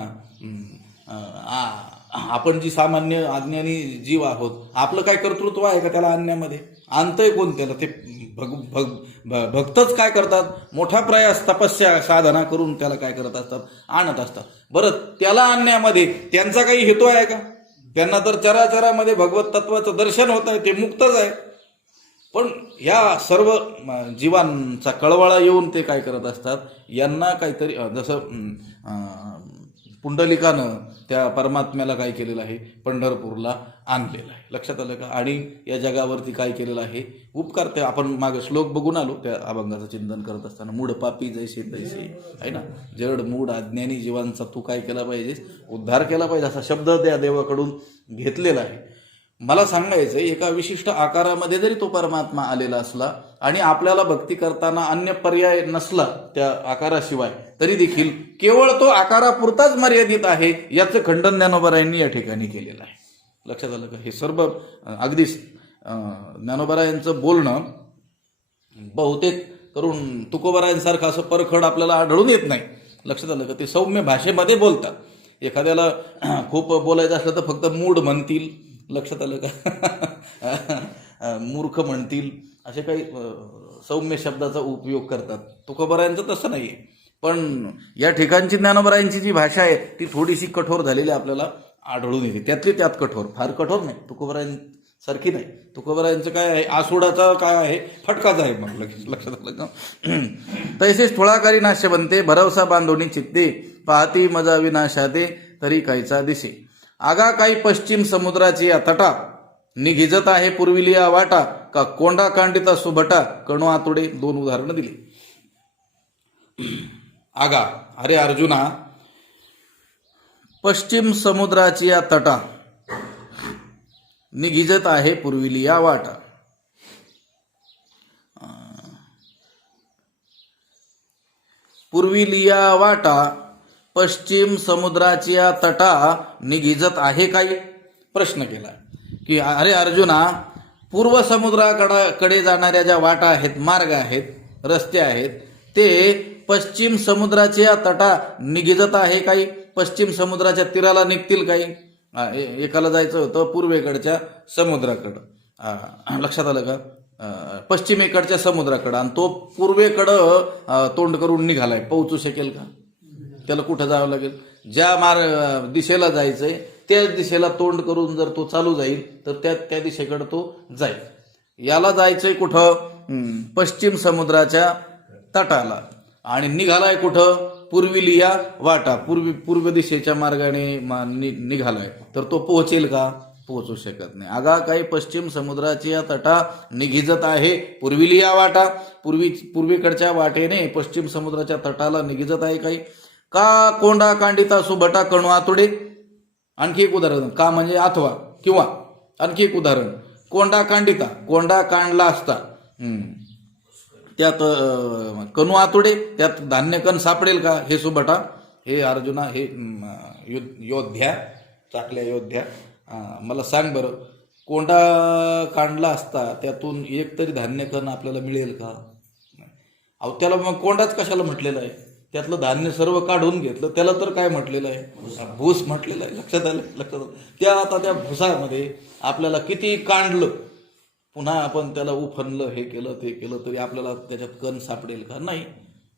आपण जी सामान्य अज्ञानी जीव आहोत, आपलं काय कर्तृत्व आहे का त्याला आणण्यामध्ये? आणतंय कोण त्याला? ते भक्तच काय करतात? मोठा प्रयास, तपस्या, साधना करून त्याला काय करत असतात? आणत असतात. बरं, त्याला आणण्यामध्ये त्यांचा काही हेतू आहे का? त्यांना तर चराचरामध्ये भगवत तत्वाचं दर्शन होत आहे, ते मुक्तच आहे. पण या सर्व जीवांचा कळवळा येऊन ते काय करत असतात? यांना काहीतरी जसं पुंडलिकानं त्या परमात्म्याला काय केलेलं आहे? पंढरपूरला आणलेलं आहे. लक्षात आलं का? आणि या जगावरती काय केलेलं आहे? उपकार. ते आपण मागे श्लोक बघून आलो त्या अभंगाचं चिंतन करत असताना. मूड पापी जैसे तैसे, आहे ना? जड मूड अज्ञानी जीवांचा तू काय केला पाहिजेस? उद्धार केला पाहिजे, असा शब्द त्या देवाकडून घेतलेला आहे. मला सांगायचं एका विशिष्ट आकारामध्ये जरी तो परमात्मा आलेला असला आणि आपल्याला भक्ती करताना अन्य पर्याय नसला त्या आकाराशिवाय, तरी देखील केवळ तो आकारापुरताच मर्यादित आहे याचं खंडन ज्ञानोबरायांनी या ठिकाणी केलेलं आहे. लक्षात आलं का? हे सर्व अगदी ज्ञानोबरायांचं बोलणं बहुतेक करून तुकोबरायांसारखं असं परखड आपल्याला आढळून येत नाही. लक्षात आलं का? ते सौम्य भाषेमध्ये बोलतात. एखाद्याला खूप बोलायचं असलं तर फक्त मूड म्हणतील. लक्षात आलं का? मूर्ख म्हणतील, असे काही सौम्य शब्दाचा उपयोग करतात. तुकोबरायांचं तसं नाहीये. पण या ठिकाणची ज्ञानोबरायांची जी भाषा आहे ती थोडीशी कठोर झालेली आपल्याला आढळून येते. त्यातली त्यात कठोर, फार कठोर नाही, तुकोबरायांसारखी नाही. तुकोबरायांचं काय आहे, आसुडाचा काय आहे, फटकाच आहे. मग लक्षात आलं का? तैसे स्थूळाकारी नाश्य बनते, भरवसा बांधोनी चित्ते, पाहती मजा विनाशाते, तरी कायचा दिसे. आगा काही पश्चिम समुद्राची या तटा, निघिजत आहे पूर्विलिया वाटा, का कोंडा कांडिता सुभटा, कणू आतुडे. 2 उदाहरणं दिली. आगा, अरे अर्जुना, पश्चिम समुद्राची या तटा, निघिजत आहे पूर्विलिया वाटा. पूर्विलिया वाटा, पश्चिम समुद्राची या तटा, निघिजत आहे काही. प्रश्न केला की अरे अर्जुना, पूर्व समुद्राकडे जाणाऱ्या ज्या वाटा आहेत, मार्ग आहेत, रस्ते आहेत, ते पश्चिम समुद्राच्या तटा निघिजत आहे काही. पश्चिम समुद्राच्या तीराला निघतील काही. एकाला जायचं होतं पूर्वेकडच्या समुद्राकडं. लक्षात आलं का? पश्चिमेकडच्या समुद्राकडं, आणि तो पूर्वेकडं तोंड करून निघालाय. पोहोचू शकेल का? त्याला कुठं जावं लागेल? ज्या दिशेला जायचंय त्याच दिशेला तोंड करून जर तो चालू जाईल तर त्या दिशेकडे तो जाईल. याला जायचंय कुठं? पश्चिम समुद्राच्या तटाला, आणि निघालाय कुठं? पूर्विलिया वाटा, पूर्व दिशेच्या मार्गाने निघालाय. तर तो पोहोचेल का? पोहोचू शकत नाही. आगा काही पश्चिम समुद्राची या तटा, निघिजत आहे पूर्विलिया वाटा, पूर्वेकडच्या वाटेने पश्चिम समुद्राच्या तटाला निघिजत आहे काही. का कोंडा कांडिता सुभटा, कणू आतुडे. आणखी एक उदाहरण. का म्हणजे अथवा किंवा. आणखी एक उदाहरण. कोंडा कांडिता, कोंडा कांडला असता, त्यात कणू आतुडे, त्यात धान्य कण सापडेल का? हे सुभटा, हे अर्जुना, हे योद्ध्या, चाकल्या योद्ध्या, मला सांग बरं, कोंडा कांडला असता त्यातून एक तरी धान्य कण आपल्याला मिळेल का? अहो, त्याला मग कोंडाच कशाला म्हटलेलं आहे? त्यातलं धान्य सर्व काढून घेतलं, त्याला तर काय म्हटलेलं आहे? भूस म्हटलेलं आहे. लक्षात आलं? लक्षात आलं? आता त्या भुसामध्ये आपल्याला किती कांडलं, पुन्हा आपण त्याला उफनलं, हे केलं ते केलं, तरी आपल्याला त्याच्यात कण सापडेल का? नाही.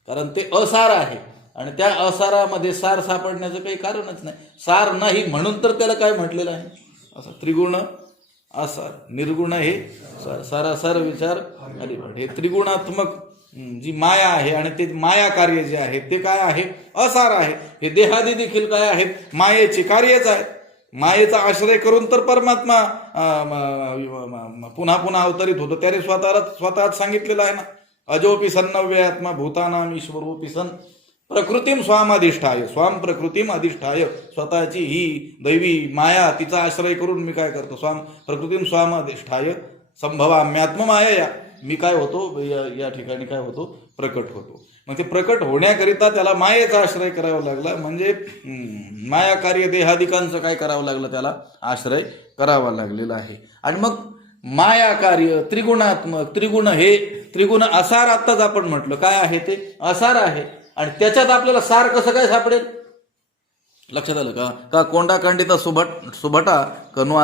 कारण ते असार आहे, आणि त्या असारामध्ये सार सापडण्याचं काही कारणच नाही. सार नाही म्हणून तर त्याला काय म्हटलेलं आहे? असं त्रिगुण असार, निर्गुण हे सारासार विचार अलिबाड. हे त्रिगुणात्मक जी माया आहे, आणि ते माया कार्य जे आहे ते काय आहे? असार आहे. हे देहादी देखील काय आहेत? मायेचे कार्यच आहेत. मायेचा आश्रय करून तर परमात्मा पुन्हा पुन्हा अवतरित होतो. त्याने स्वतःच सांगितलेलं आहे ना, अजोपी सन्नव्य आत्मा भूतानाम ईश्वरोपी सन प्रकृतीम स्वामाधिष्ठाय, स्वाम प्रकृतीम अधिष्ठाय. स्वतःची ही दैवी माया, तिचा आश्रय करून मी काय करतो? स्वाम प्रकृतीम स्वामाधिष्ठाय संभवाम्यात्म माया, मी काय होतो? या ठिकाणी काय होतो? प्रकट होतो. मग ते प्रकट होण्याकरिता त्याला मायेचा आश्रय करावा लागला. म्हणजे माया कार्य देहादिकांचं काय करावं लागलं? त्याला आश्रय करावा लागलेला आहे. आणि मग माया कार्य त्रिगुणात्मक, त्रिगुण, हे त्रिगुण असार आत्ताच आपण म्हटलं काय आहे? ते असार आहे. आणि त्याच्यात आपल्याला सार कसं काय सापडेल? लक्षात आलं का? का कोंडा कांडिता सुभटा, कणू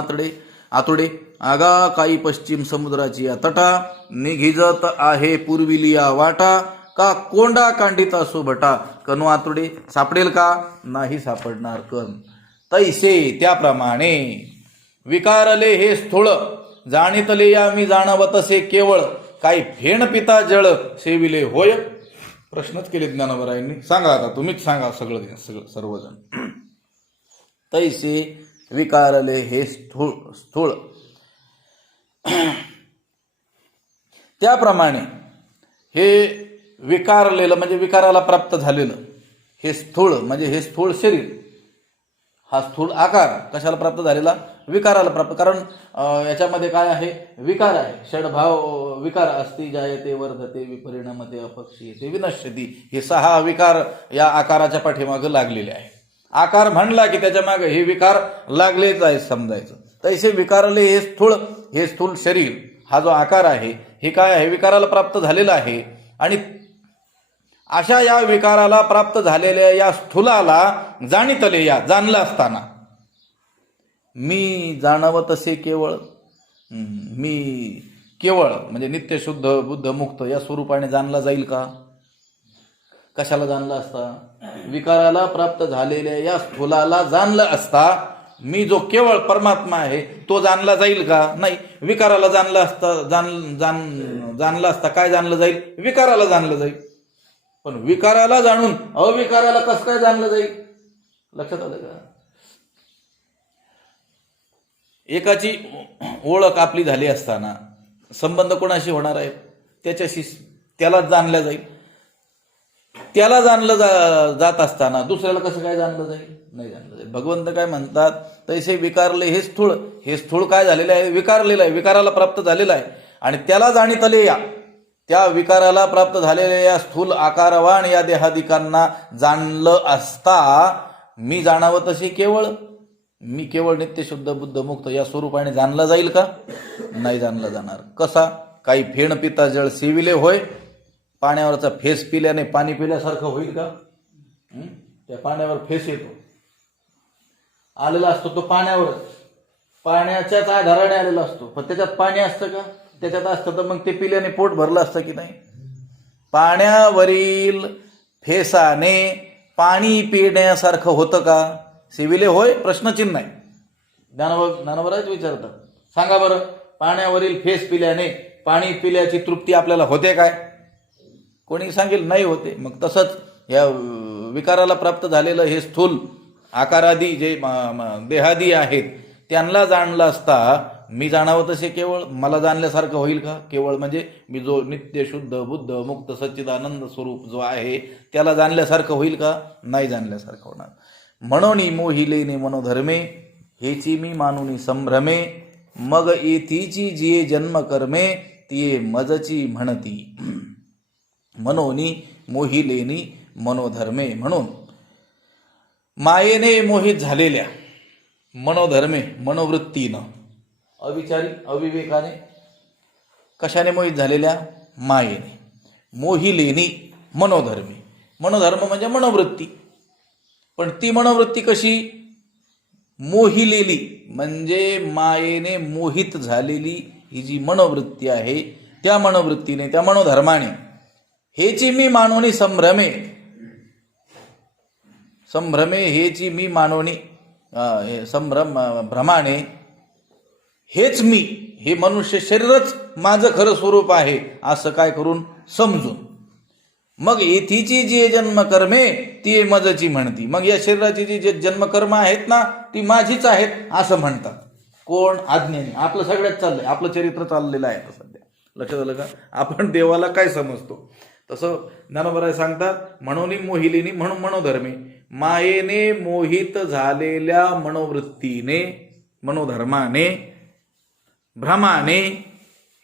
आतुडे. आगा काही पश्चिम समुद्राची या तटा, निघिजत आहे पूर्विलिया वाटा, का कोंडा कांडिता सुभटा, कणू आतुडे. सापडेल का? नाही सापडणार कण. तैसे त्याप्रमाणे, विकारले हे स्थूळ, जाणितले या मी जाणवतसे केवळ, काही फेण पिता जळ सेविले होय. प्रश्नच केले ज्ञानोबरायांनी. सांगा आता, तुम्हीच सांगा सर्वजण. तैसे विकारले हे स्थूळ, त्याप्रमाणे हे विकारलेलं म्हणजे विकाराला प्राप्त झालेलं, हे स्थूळ म्हणजे हे स्थूळ शरीर, हा स्थूल आकार कशाला प्राप्त झालेला? विकाराला प्राप्त. कारण याच्यामध्ये काय आहे? विकार आहे. षडभाव विकार अस्ति जायते वर्धते विपरिणामते अपक्षीयते विनश्यती. हे 6 विकार या आकाराच्या पाठीमागं लागलेले आहे. आकार म्हणला की त्याच्या मागे हे विकार लागलेच आहे समजायचं. तसे विकारले हे स्थूल शरीर हा जो आकार आहे हे काय आहे? विकाराला प्राप्त झालेला आहे. आणि अशा या विकाराला प्राप्त झालेल्या या स्थूलाला जाणीतले या जाणलं असताना मी जाणव तसे केवळ, मी केवळ म्हणजे नित्य शुद्ध बुद्ध मुक्त या स्वरूपाने जाणला जाईल का? कशाला जाणला असता? विकाराला प्राप्त झालेल्या या स्थूलाला जाणलं असता मी जो केवळ परमात्मा आहे तो जाणला जाईल का? नाही. विकाराला जाणला असता जाणला असता काय जाणलं जाईल? विकाराला जाणलं जाईल. पण विकाराला जाणून अविकाराला कसं काय जाणलं जाईल? लक्षात आलं का? एकाची ओळख आपली झाली असताना संबंध कोणाशी होणार आहे? त्याच्याशी. त्याला जाणलं जाईल. त्याला जाणलं जात असताना दुसऱ्याला कसं काय जाणलं जाईल? नाही जाणलं जाईल. भगवंत काय म्हणतात? तैसे विकारले हे स्थूळ काय झालेलं आहे? विकारलेलं आहे. विकाराला प्राप्त झालेलं आहे. आणि त्याला जाणीतले या त्या विकाराला प्राप्त झालेल्या या स्थूल आकारवान या देहादिकांना जाणलं असता मी जाणावं तसे केवळ, मी केवळ नित्य शुद्ध बुद्ध मुक्त या स्वरूपाने जाणला जाईल का? नाही जाणला जाणार. कसा? काही फेण पिता जळ सेविले होय. पाण्यावरचा फेस पिल्याने पाणी पिल्यासारखं होईल का? त्या पाण्यावर फेस येतो, आलेला असतो तो पाण्यावरच, पाण्याच्याच आधाराने आलेला असतो. पण त्याच्यात पाणी असतं का? त्याच्यात असतं तर मग ते पिल्याने पोट भरलं असतं की नाही? पाण्यावरील फेसाने पाणी पिण्यासारखं होतं का? सेविले होय प्रश्नचिन्ह आहे. ज्ञानोबराच विचारतात, सांगा बरं, पाण्यावरील फेस पिल्याने पाणी पिल्याची तृप्ती आपल्याला होते काय? कोणी सांगेल नाही होते. मग तसंच या विकाराला प्राप्त झालेलं हे स्थूल आकारादी जे देहादी आहेत त्यांना जाणलं असता मी जाणावं तसे केवळ, मला जाणल्यासारखं होईल का? केवळ म्हणजे मी जो नित्य शुद्ध बुद्ध मुक्त सच्चिदानंद स्वरूप जो आहे त्याला जाणल्यासारखं होईल का? नाही जाणल्यासारखं होणार. म्हणून मोहिलेने मनोधर्मे हेची मी मानुनी संभ्रमे मग येतीची जिये जन्म कर्मे तिये मजची म्हणती. मनोनी मोहिलेनी मनोधर्मे म्हणून मायेने मोहित झालेल्या मनोधर्मे मनोवृत्तीनं अविचारी अविवेकाने कशाने मोहित झालेल्या? मायेने. मोहिलेनी मनोधर्मी. मनोधर्म म्हणजे मनोवृत्ती. पण ती मनोवृत्ती कशी? मोहिलेली म्हणजे मायेने मोहित झालेली ही जी मनोवृत्ती आहे त्या मनोवृत्तीने त्या मनोधर्माने हेची मी मानोनी संभ्रमे. संभ्रमे हेची मी मानोनी भ्रमाने हेच मी, हे मनुष्य शरीरच माझं खरं स्वरूप आहे असं काय करून समजून मग येथीची जी जन्मकर्मे ती मजची म्हणती. मग या शरीराची जी जे जन्मकर्म आहेत ना ती माझीच आहेत असं म्हणतात. कोण? अज्ञानी. आपलं सगळ्यात चाललंय, आपलं चरित्र चाललेलं आहे सध्या. लक्षात आलं का? आपण देवाला काय समजतो तसं ज्ञानोबराय सांगतात, म्हणून मोहिलीनी म्हणून मनोधर्मी, मायेने मोहित झालेल्या मनोवृत्तीने मनोधर्माने भ्रमाने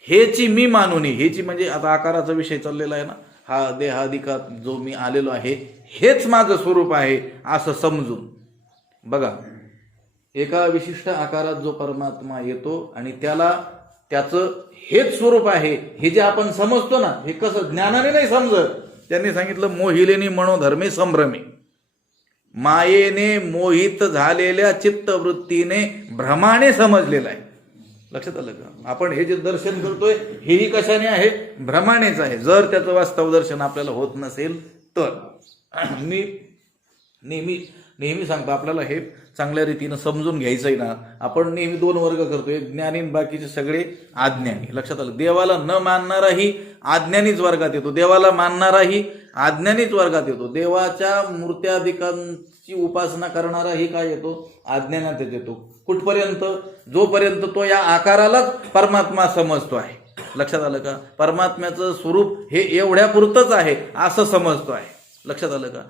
हेची मी मानुनी. हेची म्हणजे आता आकाराचा विषय चाललेला आहे ना, हा देहादिकात जो मी आलेलो आहे हेच माझं स्वरूप आहे असं समजून. बघा, एका विशिष्ट आकारात जो परमात्मा येतो आणि त्याला त्याचं हेच स्वरूप आहे हे जे आपण समजतो ना, हे कसं ज्ञानाने नाही समजत. त्यांनी सांगितलं मोहिलेनी मनोधर्मे संभ्रमे, मायेने मोहित झालेल्या चित्तवृत्तीने भ्रमाने समजलेला आहे. लक्षात आलं का? आपण हे जे दर्शन करतोय हेही कशाने आहे? भ्रमानेच आहे. जर त्याचं वास्तव दर्शन आपल्याला होत नसेल तर. मी नेहमी सांगतो आपल्याला हे चांगल्या रीतीनं समजून घ्यायचंय ना. आपण नेहमी 2 वर्ग करतोय, ज्ञानी बाकीचे सगळे अज्ञानी. लक्षात आलं? देवाला न मानणाराही अज्ञानीच वर्गात येतो, देवाला मानणाराही अज्ञानीच वर्गात येतो, देवाच्या मूर्त्यादिकांची उपासना करणाराही काय येतो? अज्ञानात येतो. कुठपर्यंत? जोपर्यंत तो या आकारालाच परमात्मा समजतो आहे. लक्षात आलं का? परमात्म्याचं स्वरूप हे एवढ्या पुरतच आहे असं समजतो आहे. लक्षात आलं का?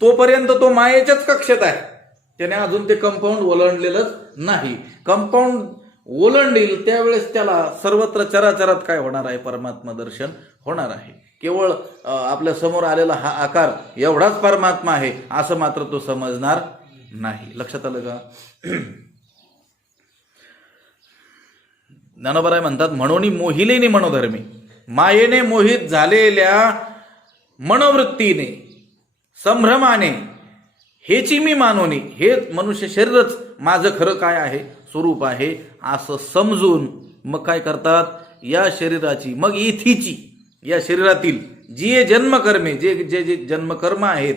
तोपर्यंत तो मायेच्याच कक्षेत आहे. त्याने अजून ते कंपाऊंड ओलांडलेलंच नाही. कंपाऊंड ओलांडील त्यावेळेस त्याला सर्वत्र चराचरात काय होणार आहे? परमात्मा दर्शन होणार आहे. केवळ आपल्या समोर आलेला हा आकार एवढाच परमात्मा आहे असं मात्र तो समजणार नाही. लक्षात आलं का? ज्ञानोबराय म्हणतात, म्हणून मोहिलेनी मनोधर्मी, मायेने मोहित झालेल्या मनोवृत्तीने संभ्रमाने हेची मी मानोनी, हे मनुष्य शरीरच माझं खरं काय आहे? स्वरूप आहे असं समजून मग काय करतात? या शरीराची मग इथीची, या शरीरातील जी जन्मकर्मे, जे जे जे जन्मकर्म आहेत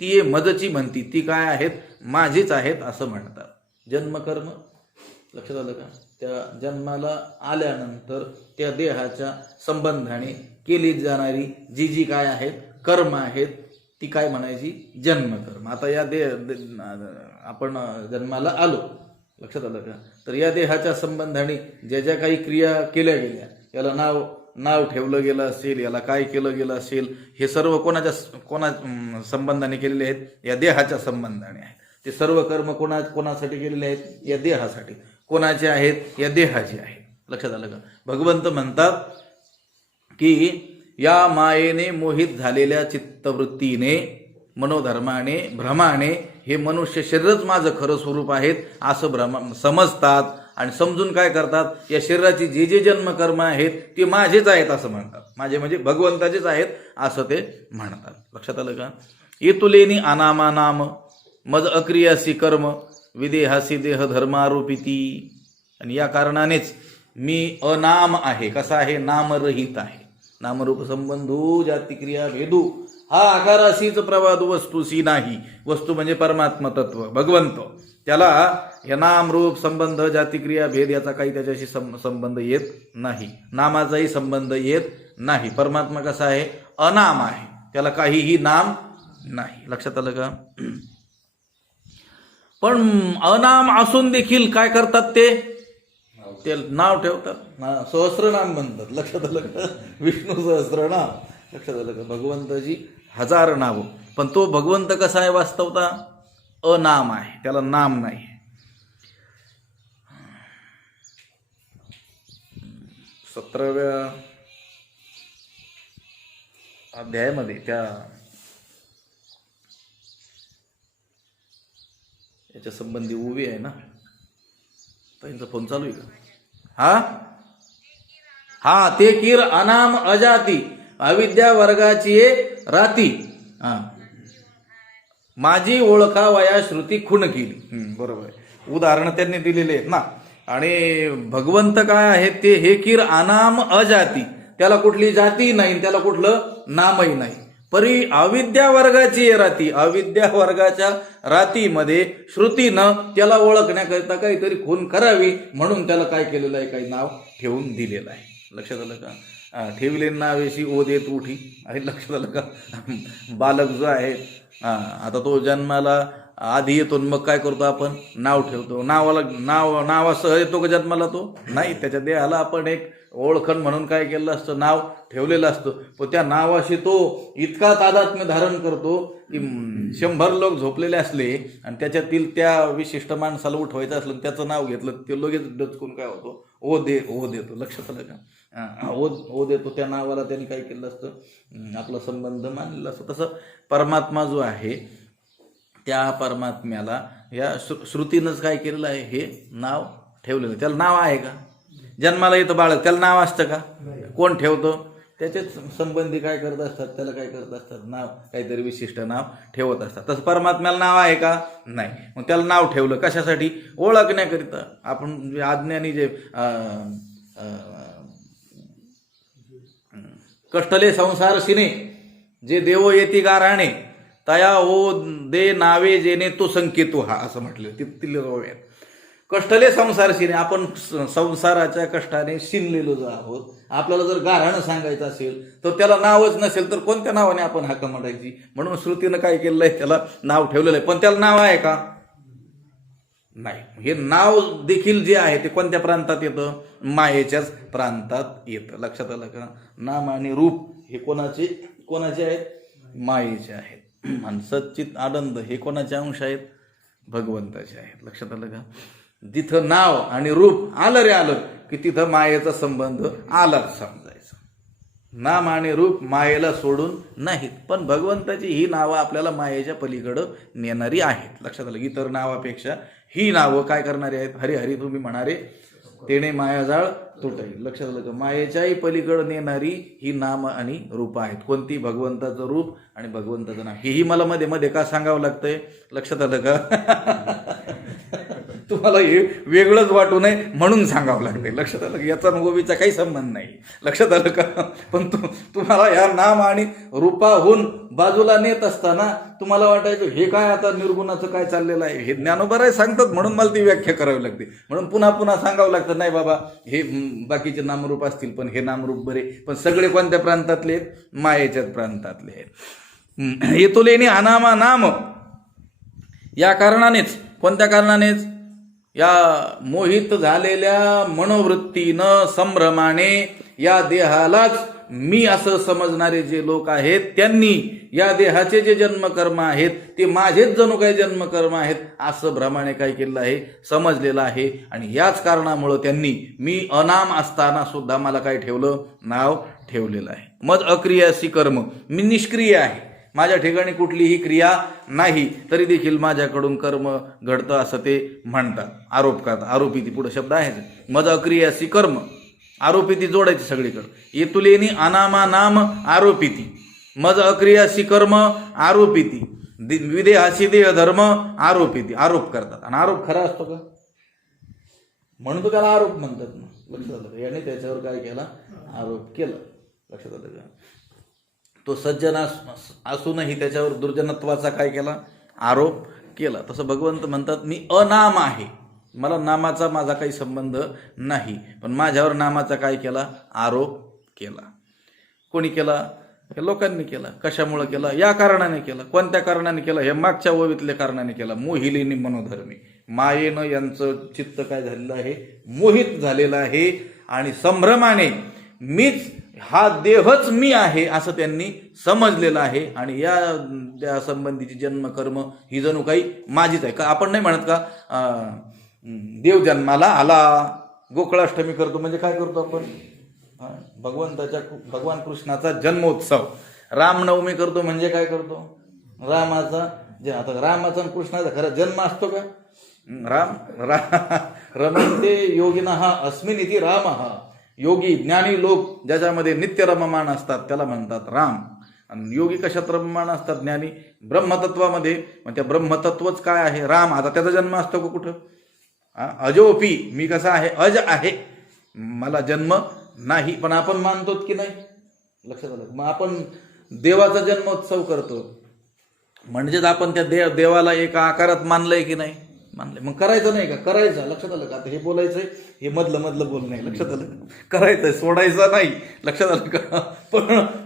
ती मजची म्हणती, ती काय आहेत? माझीच आहेत असं म्हणतात. जन्मकर्म लक्षात आलं का? त्या जन्माला आल्यानंतर त्या देहाच्या संबंधाने केली जाणारी जी जी काय आहेत कर्म आहेत ती काय म्हणायची? जन्मकर्म. आता या आपण जन्माला आलो, लक्षात आलं का? तर या देहाच्या संबंधाने ज्या ज्या काही क्रिया केल्या गेल्या, याला नाव ठेवलं गेलं असेल, याला काय केलं गेलं असेल, हे सर्व कोणा संबंधाने केलेले आहेत? या देहाच्या संबंधाने आहेत. ते सर्व कर्म कोणासाठी केलेले आहेत? या देहासाठी. कोणाचे आहेत? या देहाचे आहेत. लक्षात आलं का? भगवंत म्हणतात की या मायेने मोहित झालेल्या चित्तवृत्तीने, मनोधर्माने, भ्रमाने हे मनुष्य शरीरच माझं खरं स्वरूप आहेत असं समजतात आणि समजून काय करतात? या शरीराची जे जे जन्मकर्म आहेत ते माझेच आहेत असं म्हणतात. माझे म्हणजे भगवंताचेच आहेत असं ते म्हणतात. लक्षात आलं का? येतुलेनी अनामा नाम मज अक्रियासी कर्म विदेहासी देह धर्मारोपिती. आणि या कारणानेच मी अनाम आहे. कसा आहे? नामरहित आहे. नामरूप संबंधू जाती क्रिया भेदू हा आकाराशीच प्रवाद वस्तूशी नाही. वस्तू म्हणजे परमात्मा तत्व भगवंत. त्याला या नाम रूप संबंध जाती क्रिया भेद याचा काही त्याच्याशी संबंध येत नाही. नामाचाही संबंध येत नाही. परमात्मा कसा आहे? अनाम आहे. त्याला काहीही नाम नाही. लक्षात आलं का? पण अनाम असून देखील काय करतात? ते नाव ठेवतात. सहस्रनाम म्हणतात. लक्षात आलं का? विष्णू सहस्रनाम. लक्षात आलं का? भगवंताची 1000 नाव. पण तो भगवंत कसा आहे वास्तवता? अनाम आहे. त्याला नाम नाही. 17व्या अध्यायामध्ये त्या याच्या संबंधी उभी आहे ना. त्यांचा फोन चालू आहे का? हा ते कीर अनाम अजाती अविद्या वर्गाची राती. माझी ओळखा वया श्रुती खूण केली. बरोबर आहे. उदाहरण त्यांनी दिलेले आहेत ना. आणि भगवंत काय आहेत? ते हे कीर अनाम अजाती. त्याला कुठली जाती नाही, त्याला कुठलं नामही नाही. परी अविद्या वर्गाची राती. अविद्या वर्गाच्या रातीमध्ये श्रुतीनं त्याला ओळखण्याकरिता काहीतरी खून करावी म्हणून त्याला काय केलेलं आहे? काही नाव ठेवून दिलेलं आहे. लक्षात आलं का? ठेवले नावेशी ओ देत उठी आहे. लक्षात आलं का? बालक जो आहे आता तो जन्माला आधी येतो मग काय करतो? आपण नाव ठेवतो. नावासह येतो का जन्माला? तो नाही. त्याच्या देहाला आपण एक ओळखण म्हणून काय केलं असतं? नाव ठेवलेलं असतं. पण त्या नावाशी तो इतका तादात्म्य धारण करतो की 100 लोक झोपलेले असले आणि त्याच्यातील त्या विशिष्ट माणसाला उठवायचं असलं त्याचं नाव घेतलं ते लगेच डचकून काय होतो? ओ देतो. लक्षात आलं का? ओ देतो. त्या नावाला त्यांनी काय केलं असतं? आपला संबंध मानलेला असतो. तसं परमात्मा जो आहे त्या परमात्म्याला या श्रुतीनंच काय केलेलं आहे? हे नाव ठेवलेलं. त्याला नाव आहे का? जन्माला येतं बाळक, त्याला नाव असतं का? कोण ठेवतो? त्याचेच संबंधी काय करत असतात? त्याला काय करत असतात? नाव, काहीतरी विशिष्ट नाव ठेवत असतात. तसं परमात्म्याला नाव आहे का? नाही. मग त्याला नाव ठेवलं कशासाठी? ओळखण्याकरिता. आपण अज्ञानी जे कष्टले संसार सिने जे देव येती गाराणे तया ओ दे नावे जेने तो संकेतो हा असं म्हटलं. तिथले कष्टले संसार शिने. आपण संसाराच्या कष्टाने शिनलेलो जो आहोत. आपल्याला जर गाऱ्हाणं सांगायचं असेल तर त्याला नावच नसेल तर कोणत्या नावाने आपण हाक म्हणायची? म्हणून श्रुतीनं काय केलेलं आहे? त्याला नाव ठेवलेलं आहे. पण त्याला नाव आहे का? नाही. हे नाव देखील जे आहे ते कोणत्या प्रांतात येतं? मायेच्याच प्रांतात येतं. लक्षात आलं का? नाम आणि रूप हे कोणाचे आहेत? मायेचे आहेत. आणि सच्चित आनंद हे कोणाचे अंश आहेत? भगवंताचे आहेत. लक्षात आलं का? जिथं नाव आणि रूप आलं रे आलं की तिथं मायेचा संबंध आलाच समजायचा. नाम आणि रूप मायेला सोडून नाहीत, पण भगवंताची ही नावं आपल्याला मायेच्या पलीकडं नेणारी आहेत. लक्षात आलं? इतर नावापेक्षा ही नावं काय करणारी आहेत? हरी हरी तुम्ही म्हणारे तेने मायाजाळ तुटेल. लक्षात आलं का? मायेच्याही पलीकडं नेणारी ही नाम आणि रूप आहेत. कोणती? भगवंताचं रूप आणि भगवंताचं नाव. हेही मला मध्ये मध्ये का सांगावं लागतंय? लक्षात आलं का? तुम्हाला हे वेगळंच वाटू नये म्हणून सांगावं लागतंय. लक्षात आलं का? याचा गोबीचा काही संबंध नाही. लक्षात आलं का? पण तुम्हाला या नाम आणि रूपाहून बाजूला नेत असताना तुम्हाला वाटायचं हे काय आता निर्गुणाचं काय चाललेलं आहे. हे ज्ञानोबराय सांगतात म्हणून मला ती व्याख्या करावी लागते, म्हणून पुन्हा पुन्हा सांगावं लागतं. नाही बाबा, हे बाकीचे नामरूप असतील पण हे नामरूप बरे, पण सगळे कोणत्या प्रांतातले आहेत? मायेच्याच प्रांतातले आहेत. येतुलेनी अनामा नाम, या कारणानेच, कोणत्या कारणानेच? या मोहित झालेल्या मनोवृत्तीनं संभ्रमाने या देहालाच मी असं समजणारे जे लोक आहेत, त्यांनी या देहाचे जे जन्मकर्म आहेत ते माझेच जणू काही जन्मकर्म आहेत असं भ्रमाने काय केलेलं आहे? समजलेलं आहे. आणि याच कारणामुळं त्यांनी मी अनाम असताना सुद्धा मला काय ठेवलं? नाव ठेवलेलं आहे. मज अक्रियासी कर्म, मी निष्क्रिय आहे, माझ्या ठिकाणी कुठलीही क्रिया नाही, तरी देखील माझ्याकडून कर्म घडतं असं ते म्हणतात, आरोप करतात. आरोपी ती पुढे शब्द आहे. मज अक्रियासी कर्म, आरोपिती जोडायची सगळीकडे. येतुलेनी अनामा नाम आरोपिती, मज अक्रियासी कर्म आरोपिती, विदेहासी देह धर्म आरोपिती. आरोप करतात. आणि आरोप खरा असतो का? म्हणून तो त्याला आरोप म्हणतात ना. लक्षात आलं? याने त्याच्यावर काय केला? आरोप केला. लक्षात आलं का? तो सज्जन असूनही त्याच्यावर दुर्जनत्वाचा काय केला? आरोप केला. तसं भगवंत म्हणतात मी अनाम आहे, मला नामाचा माझा काही संबंध नाही, पण माझ्यावर नामाचा काय केला? आरोप केला. कोणी केला? लोकांनी केला. कशामुळे केला? या कारणाने केला. कोणत्या कारणाने केला? हे मागच्या ओवीतल्या कारणाने केला. मोहिलेनी मनोधर्मी, मायेनं यांचं चित्त काय झालेलं आहे? मोहित झालेलं आहे. आणि संभ्रमाने मीच, हा देहच मी आहे असं त्यांनी समजलेलं आहे. आणि या संबंधीची जन्मकर्म ही जणू काही माझीच आहे. का आपण नाही म्हणत का देव जन्माला आला, गोकुळाष्टमी करतो म्हणजे काय करतो आपण? भगवान कृष्णाचा जन्मोत्सव. रामनवमी करतो म्हणजे काय करतो? रामाचा आता रामाचा आणि कृष्णाचा खरा जन्म असतो का? रमन्ते योगिनः अस्मिन् इति रामः. योगी ज्ञानी लोक ज्याच्यामध्ये नित्य रममाण असतात त्याला म्हणतात राम. आणि योगी कशात रममाण असतात? ज्ञानी ब्रह्मतत्वामध्ये. मग त्या ब्रह्मतत्वच काय आहे? राम. आता त्याचा जन्म असतो का कुठं? अजोपी, मी कसा आहे? अज आहे, मला जन्म नाही, पण आपण मानतो की नाही? लक्षात आलं? मग आपण देवाचा जन्मोत्सव करतो म्हणजेच आपण त्या देवाला एका आकारात मानलंय की नाही? मानलंय. मग करायचं नाही का? करायचं. लक्षात आलं का? आता हे बोलायचंय, हे मधलं बोल नाही. लक्षात आलं? करायचंय, सोडायचं नाही. लक्षात आलं का?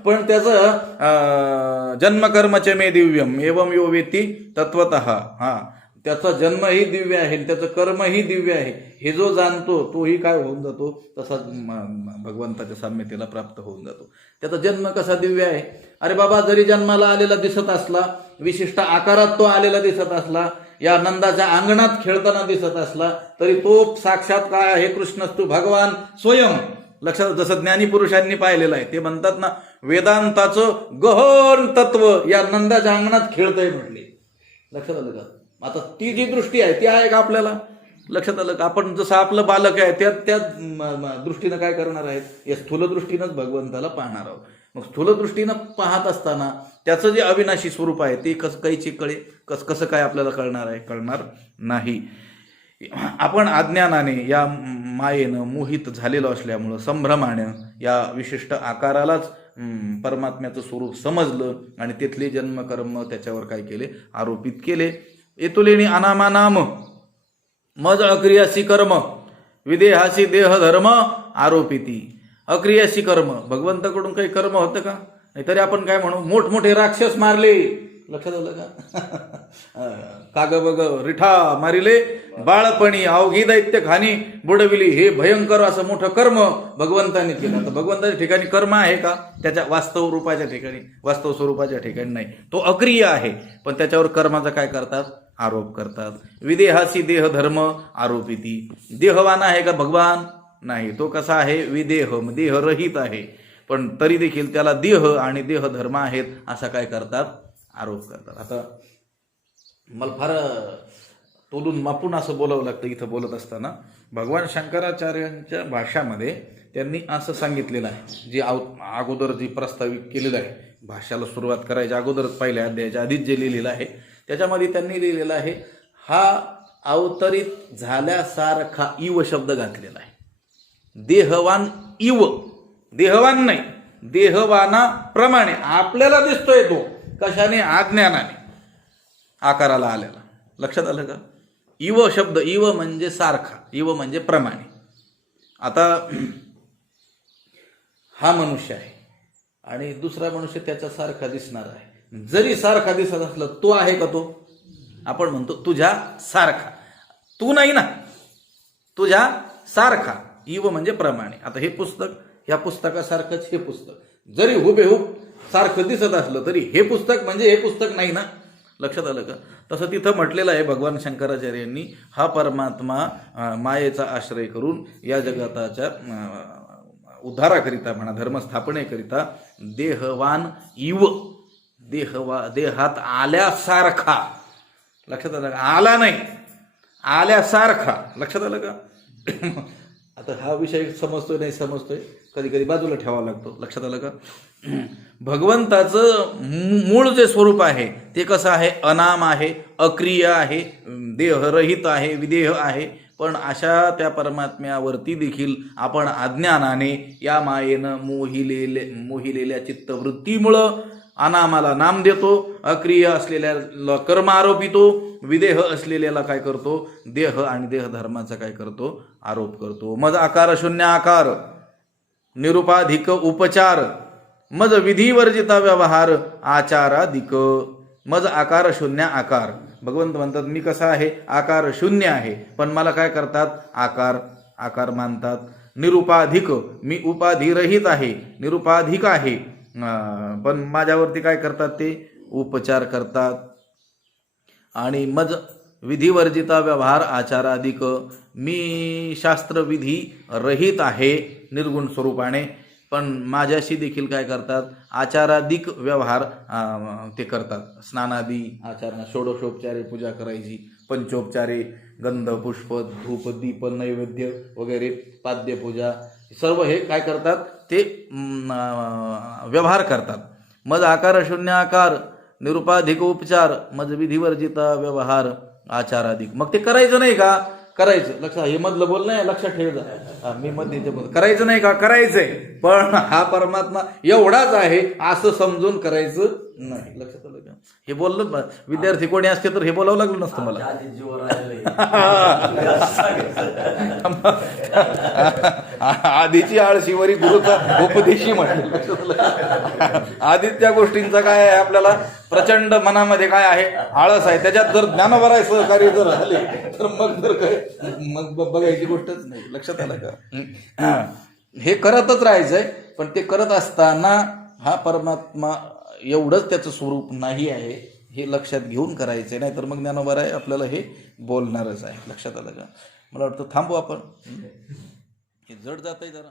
पण त्याचं जन्मकर्मचे मे दिव्यम एवं यो वेत्ती तत्वतः. त्याचा जन्मही दिव्य आहे, त्याचं कर्मही दिव्य आहे. हे जो जाणतो तोही काय होऊन जातो? तसाच भगवंताच्या साम्यतेला प्राप्त होऊन जातो. त्याचा जन्म कसा दिव्य आहे? अरे बाबा, जरी जन्माला आलेला दिसत असला, विशिष्ट आकारात तो आलेला दिसत असला, या नंदाच्या अंगणात खेळताना दिसत असला, तरी तो साक्षात काय आहे? कृष्णस्तु भगवान स्वयं. लक्षात, जसं ज्ञानी पुरुषांनी पाहिलेलं आहे. ते म्हणतात ना, वेदांताचं गहन तत्व या नंदाच्या अंगणात खेळतंय म्हटले. लक्षात आलं का? आता ती जी दृष्टी आहे ती आहे का आपल्याला? लक्षात आलं का? आपण जसं आपलं बालक आहे त्या दृष्टीनं काय करणार आहेत? या स्थूल दृष्टीनंच भगवंताला पाहणार आहोत. मग स्थूल दृष्टीनं पाहत असताना त्याचं जे अविनाशी स्वरूप आहे ते कैची कळे? कसं काय आपल्याला कळणार आहे? कळणार नाही. आपण अज्ञानाने, या मायेनं मोहित झालेलो असल्यामुळं, संभ्रमानं या विशिष्ट आकारालाच परमात्म्याचं स्वरूप समजलं आणि तिथले जन्मकर्म त्याच्यावर काय केले? आरोपित केले. येतुलेनी अनामा नाम, मज अक्रियासी कर्म, विदेहासी देह धर्म आरोपिती. अक्रियासी कर्म, भगवंताकडून काही कर्म होतं का? नाहीतरी आपण काय म्हणू? मोठमोठे राक्षस मारले. लक्षात आलं का? काग बग रिठा मारिले, बाळपणी अवघी दैत्य खानी बुडविली. हे भयंकर असं मोठं कर्म भगवंताने केलं. तर भगवंताच्या ठिकाणी कर्म आहे का? त्याच्या वास्तव रूपाच्या ठिकाणी, वास्तव स्वरूपाच्या ठिकाणी नाही. तो अक्रिय आहे, पण त्याच्यावर कर्माचा काय करतात? आरोप करतात. विदेहासी देह धर्म आरोपिती. देहवान आहे का भगवान? नाही. तो कसा आहे? विदेह, देहरहित आहे, पण तरी देखील त्याला देह आणि देह धर्म आहेत असा काय करतात? आरोप करतात. आता मला फार तोलून मापून असं बोलावं लागतं इथं बोलत असताना. भगवान शंकराचार्यांच्या भाषामध्ये त्यांनी असं सांगितलेलं आहे, जे अगोदर जी प्रस्तावित केलेलं आहे, भाषाला सुरुवात करायच्या अगोदरच पहिल्या अध्यायाच्या आधीच जे लिहिलेलं आहे त्याच्यामध्ये त्यांनी लिहिलेलं आहे, हा अवतरित झाल्यासारखा इव शब्द घातलेला आहे. देहवान इव, देहवान नाही, देहवानाप्रमाणे आपल्याला दिसतोय तो. कशाने? अज्ञानाने आकाराला आलेला. लक्षात आलं का? इव शब्द, इव म्हणजे सारखा, इव म्हणजे प्रमाणे. आता हा मनुष्य आहे आणि दुसरा मनुष्य त्याच्या सारखा दिसणार आहे. जरी सारखा दिसत असला तो आहे का? तो आपण म्हणतो तुझ्या सारखा. तू नाही ना, तुझ्या सारखा. इव म्हणजे प्रमाणे. आता हे पुस्तक, या पुस्तकासारखंच हे पुस्तक जरी हुबेहूब सारखं दिसत असलं तरी हे पुस्तक म्हणजे हे पुस्तक नाही ना. लक्षात आलं का? तसं तिथं म्हटलेलं आहे भगवान शंकराचार्यांनी, हा परमात्मा मायेचा आश्रय करून या जगताच्या उद्धाराकरिता म्हणा, धर्मस्थापनेकरिता देहवान इव, देहात आल्यासारखा. लक्षात आलं का? आला नाही, आल्यासारखा. लक्षात आलं का? आता हा विषय समजतोय नाही समजतोय कधी कधी बाजूला ठेवावा लागतो. लक्षात आलं का? भगवंताचं मूळ जे स्वरूप आहे ते कसं आहे? अनाम आहे, अक्रिय आहे, देहरहित आहे, विदेह आहे. पण अशा त्या परमात्म्यावरती देखील आपण अज्ञानाने, या मायेनं मोहिलेल्या चित्तवृत्तीमुळं अनामाला नाम देतो, अक्रिय असलेल्याला कर्म आरोपितो, विदेह असलेल्याला काय करतो? देह आणि देहधर्माचा काय करतो? आरोप करतो. मज आकार शून्य आकार, निरुपाधिक उपचार, मज विधिवर्जिता व्यवहार, आचाराधिक. मज आकार शून्य आकार. भगवंत म्हणतात मी कसा आहे? आकार शून्य आहे, पण मला काय करतात? आकार मानतात. निरुपाधिक, मी उपाधिरहित आहे, निरुपाधिक आहे, पण माझ्यावरती काय करतात? ते उपचार करतात. आणि मज विधिवर्जिता व्यवहार आचाराधिक, मी शास्त्रविधी रहित आहे निर्गुण स्वरूपाने, पण माझ्याशी देखील काय करतात? आचाराधिक व्यवहार ते करतात. स्नानादी आचारणा, षोडशोपचारे पूजा करायची, पंचोपचारे गंध पुष्प धूप दीप नैवेद्य वगैरे, पाद्यपूजा, सर्व हे काय करतात? ते व्यवहार करतात. मज आकार शून्य आकार, निरुपाधिक उपचार, मज विधिवर्जिता व्यवहार आचाराधिक. मग ते करायचं नाही का? करायचं. लक्षात, हे मधलं बोल नाही, लक्षात ठेवायचं. मी मध्ये करायचं नाही का? करायचंय, पण हा परमात्मा एवढाच आहे असं समजून करायचं नाही. लक्षात आलं का? हे बोललं विद्यार्थी कोणी असते तर हे बोलावं लागलं नसतं मला. आधीची आळशीवरी गुरुचा उपदेशी म्हटलं. आधीच त्या गोष्टींचा काय आहे? आपल्याला प्रचंड मनामध्ये काय आहे? आळस आहे. त्याच्यात जर ज्ञानोबराय सहकार्य जर झाले तर मग जर काय, मग बघायची गोष्टच नाही. लक्षात आलं का? हे करतच राहायचंय, पण ते करत असताना हा परमात्मा एवढंच त्याचं स्वरूप नाही आहे हे लक्षात घेऊन करायचंय. नाही तर मग ज्ञानोबराय आपल्याला हे बोलणारच आहे. लक्षात आलं का? मला वाटतं थांबू आपण, हे जड जातंय जरा.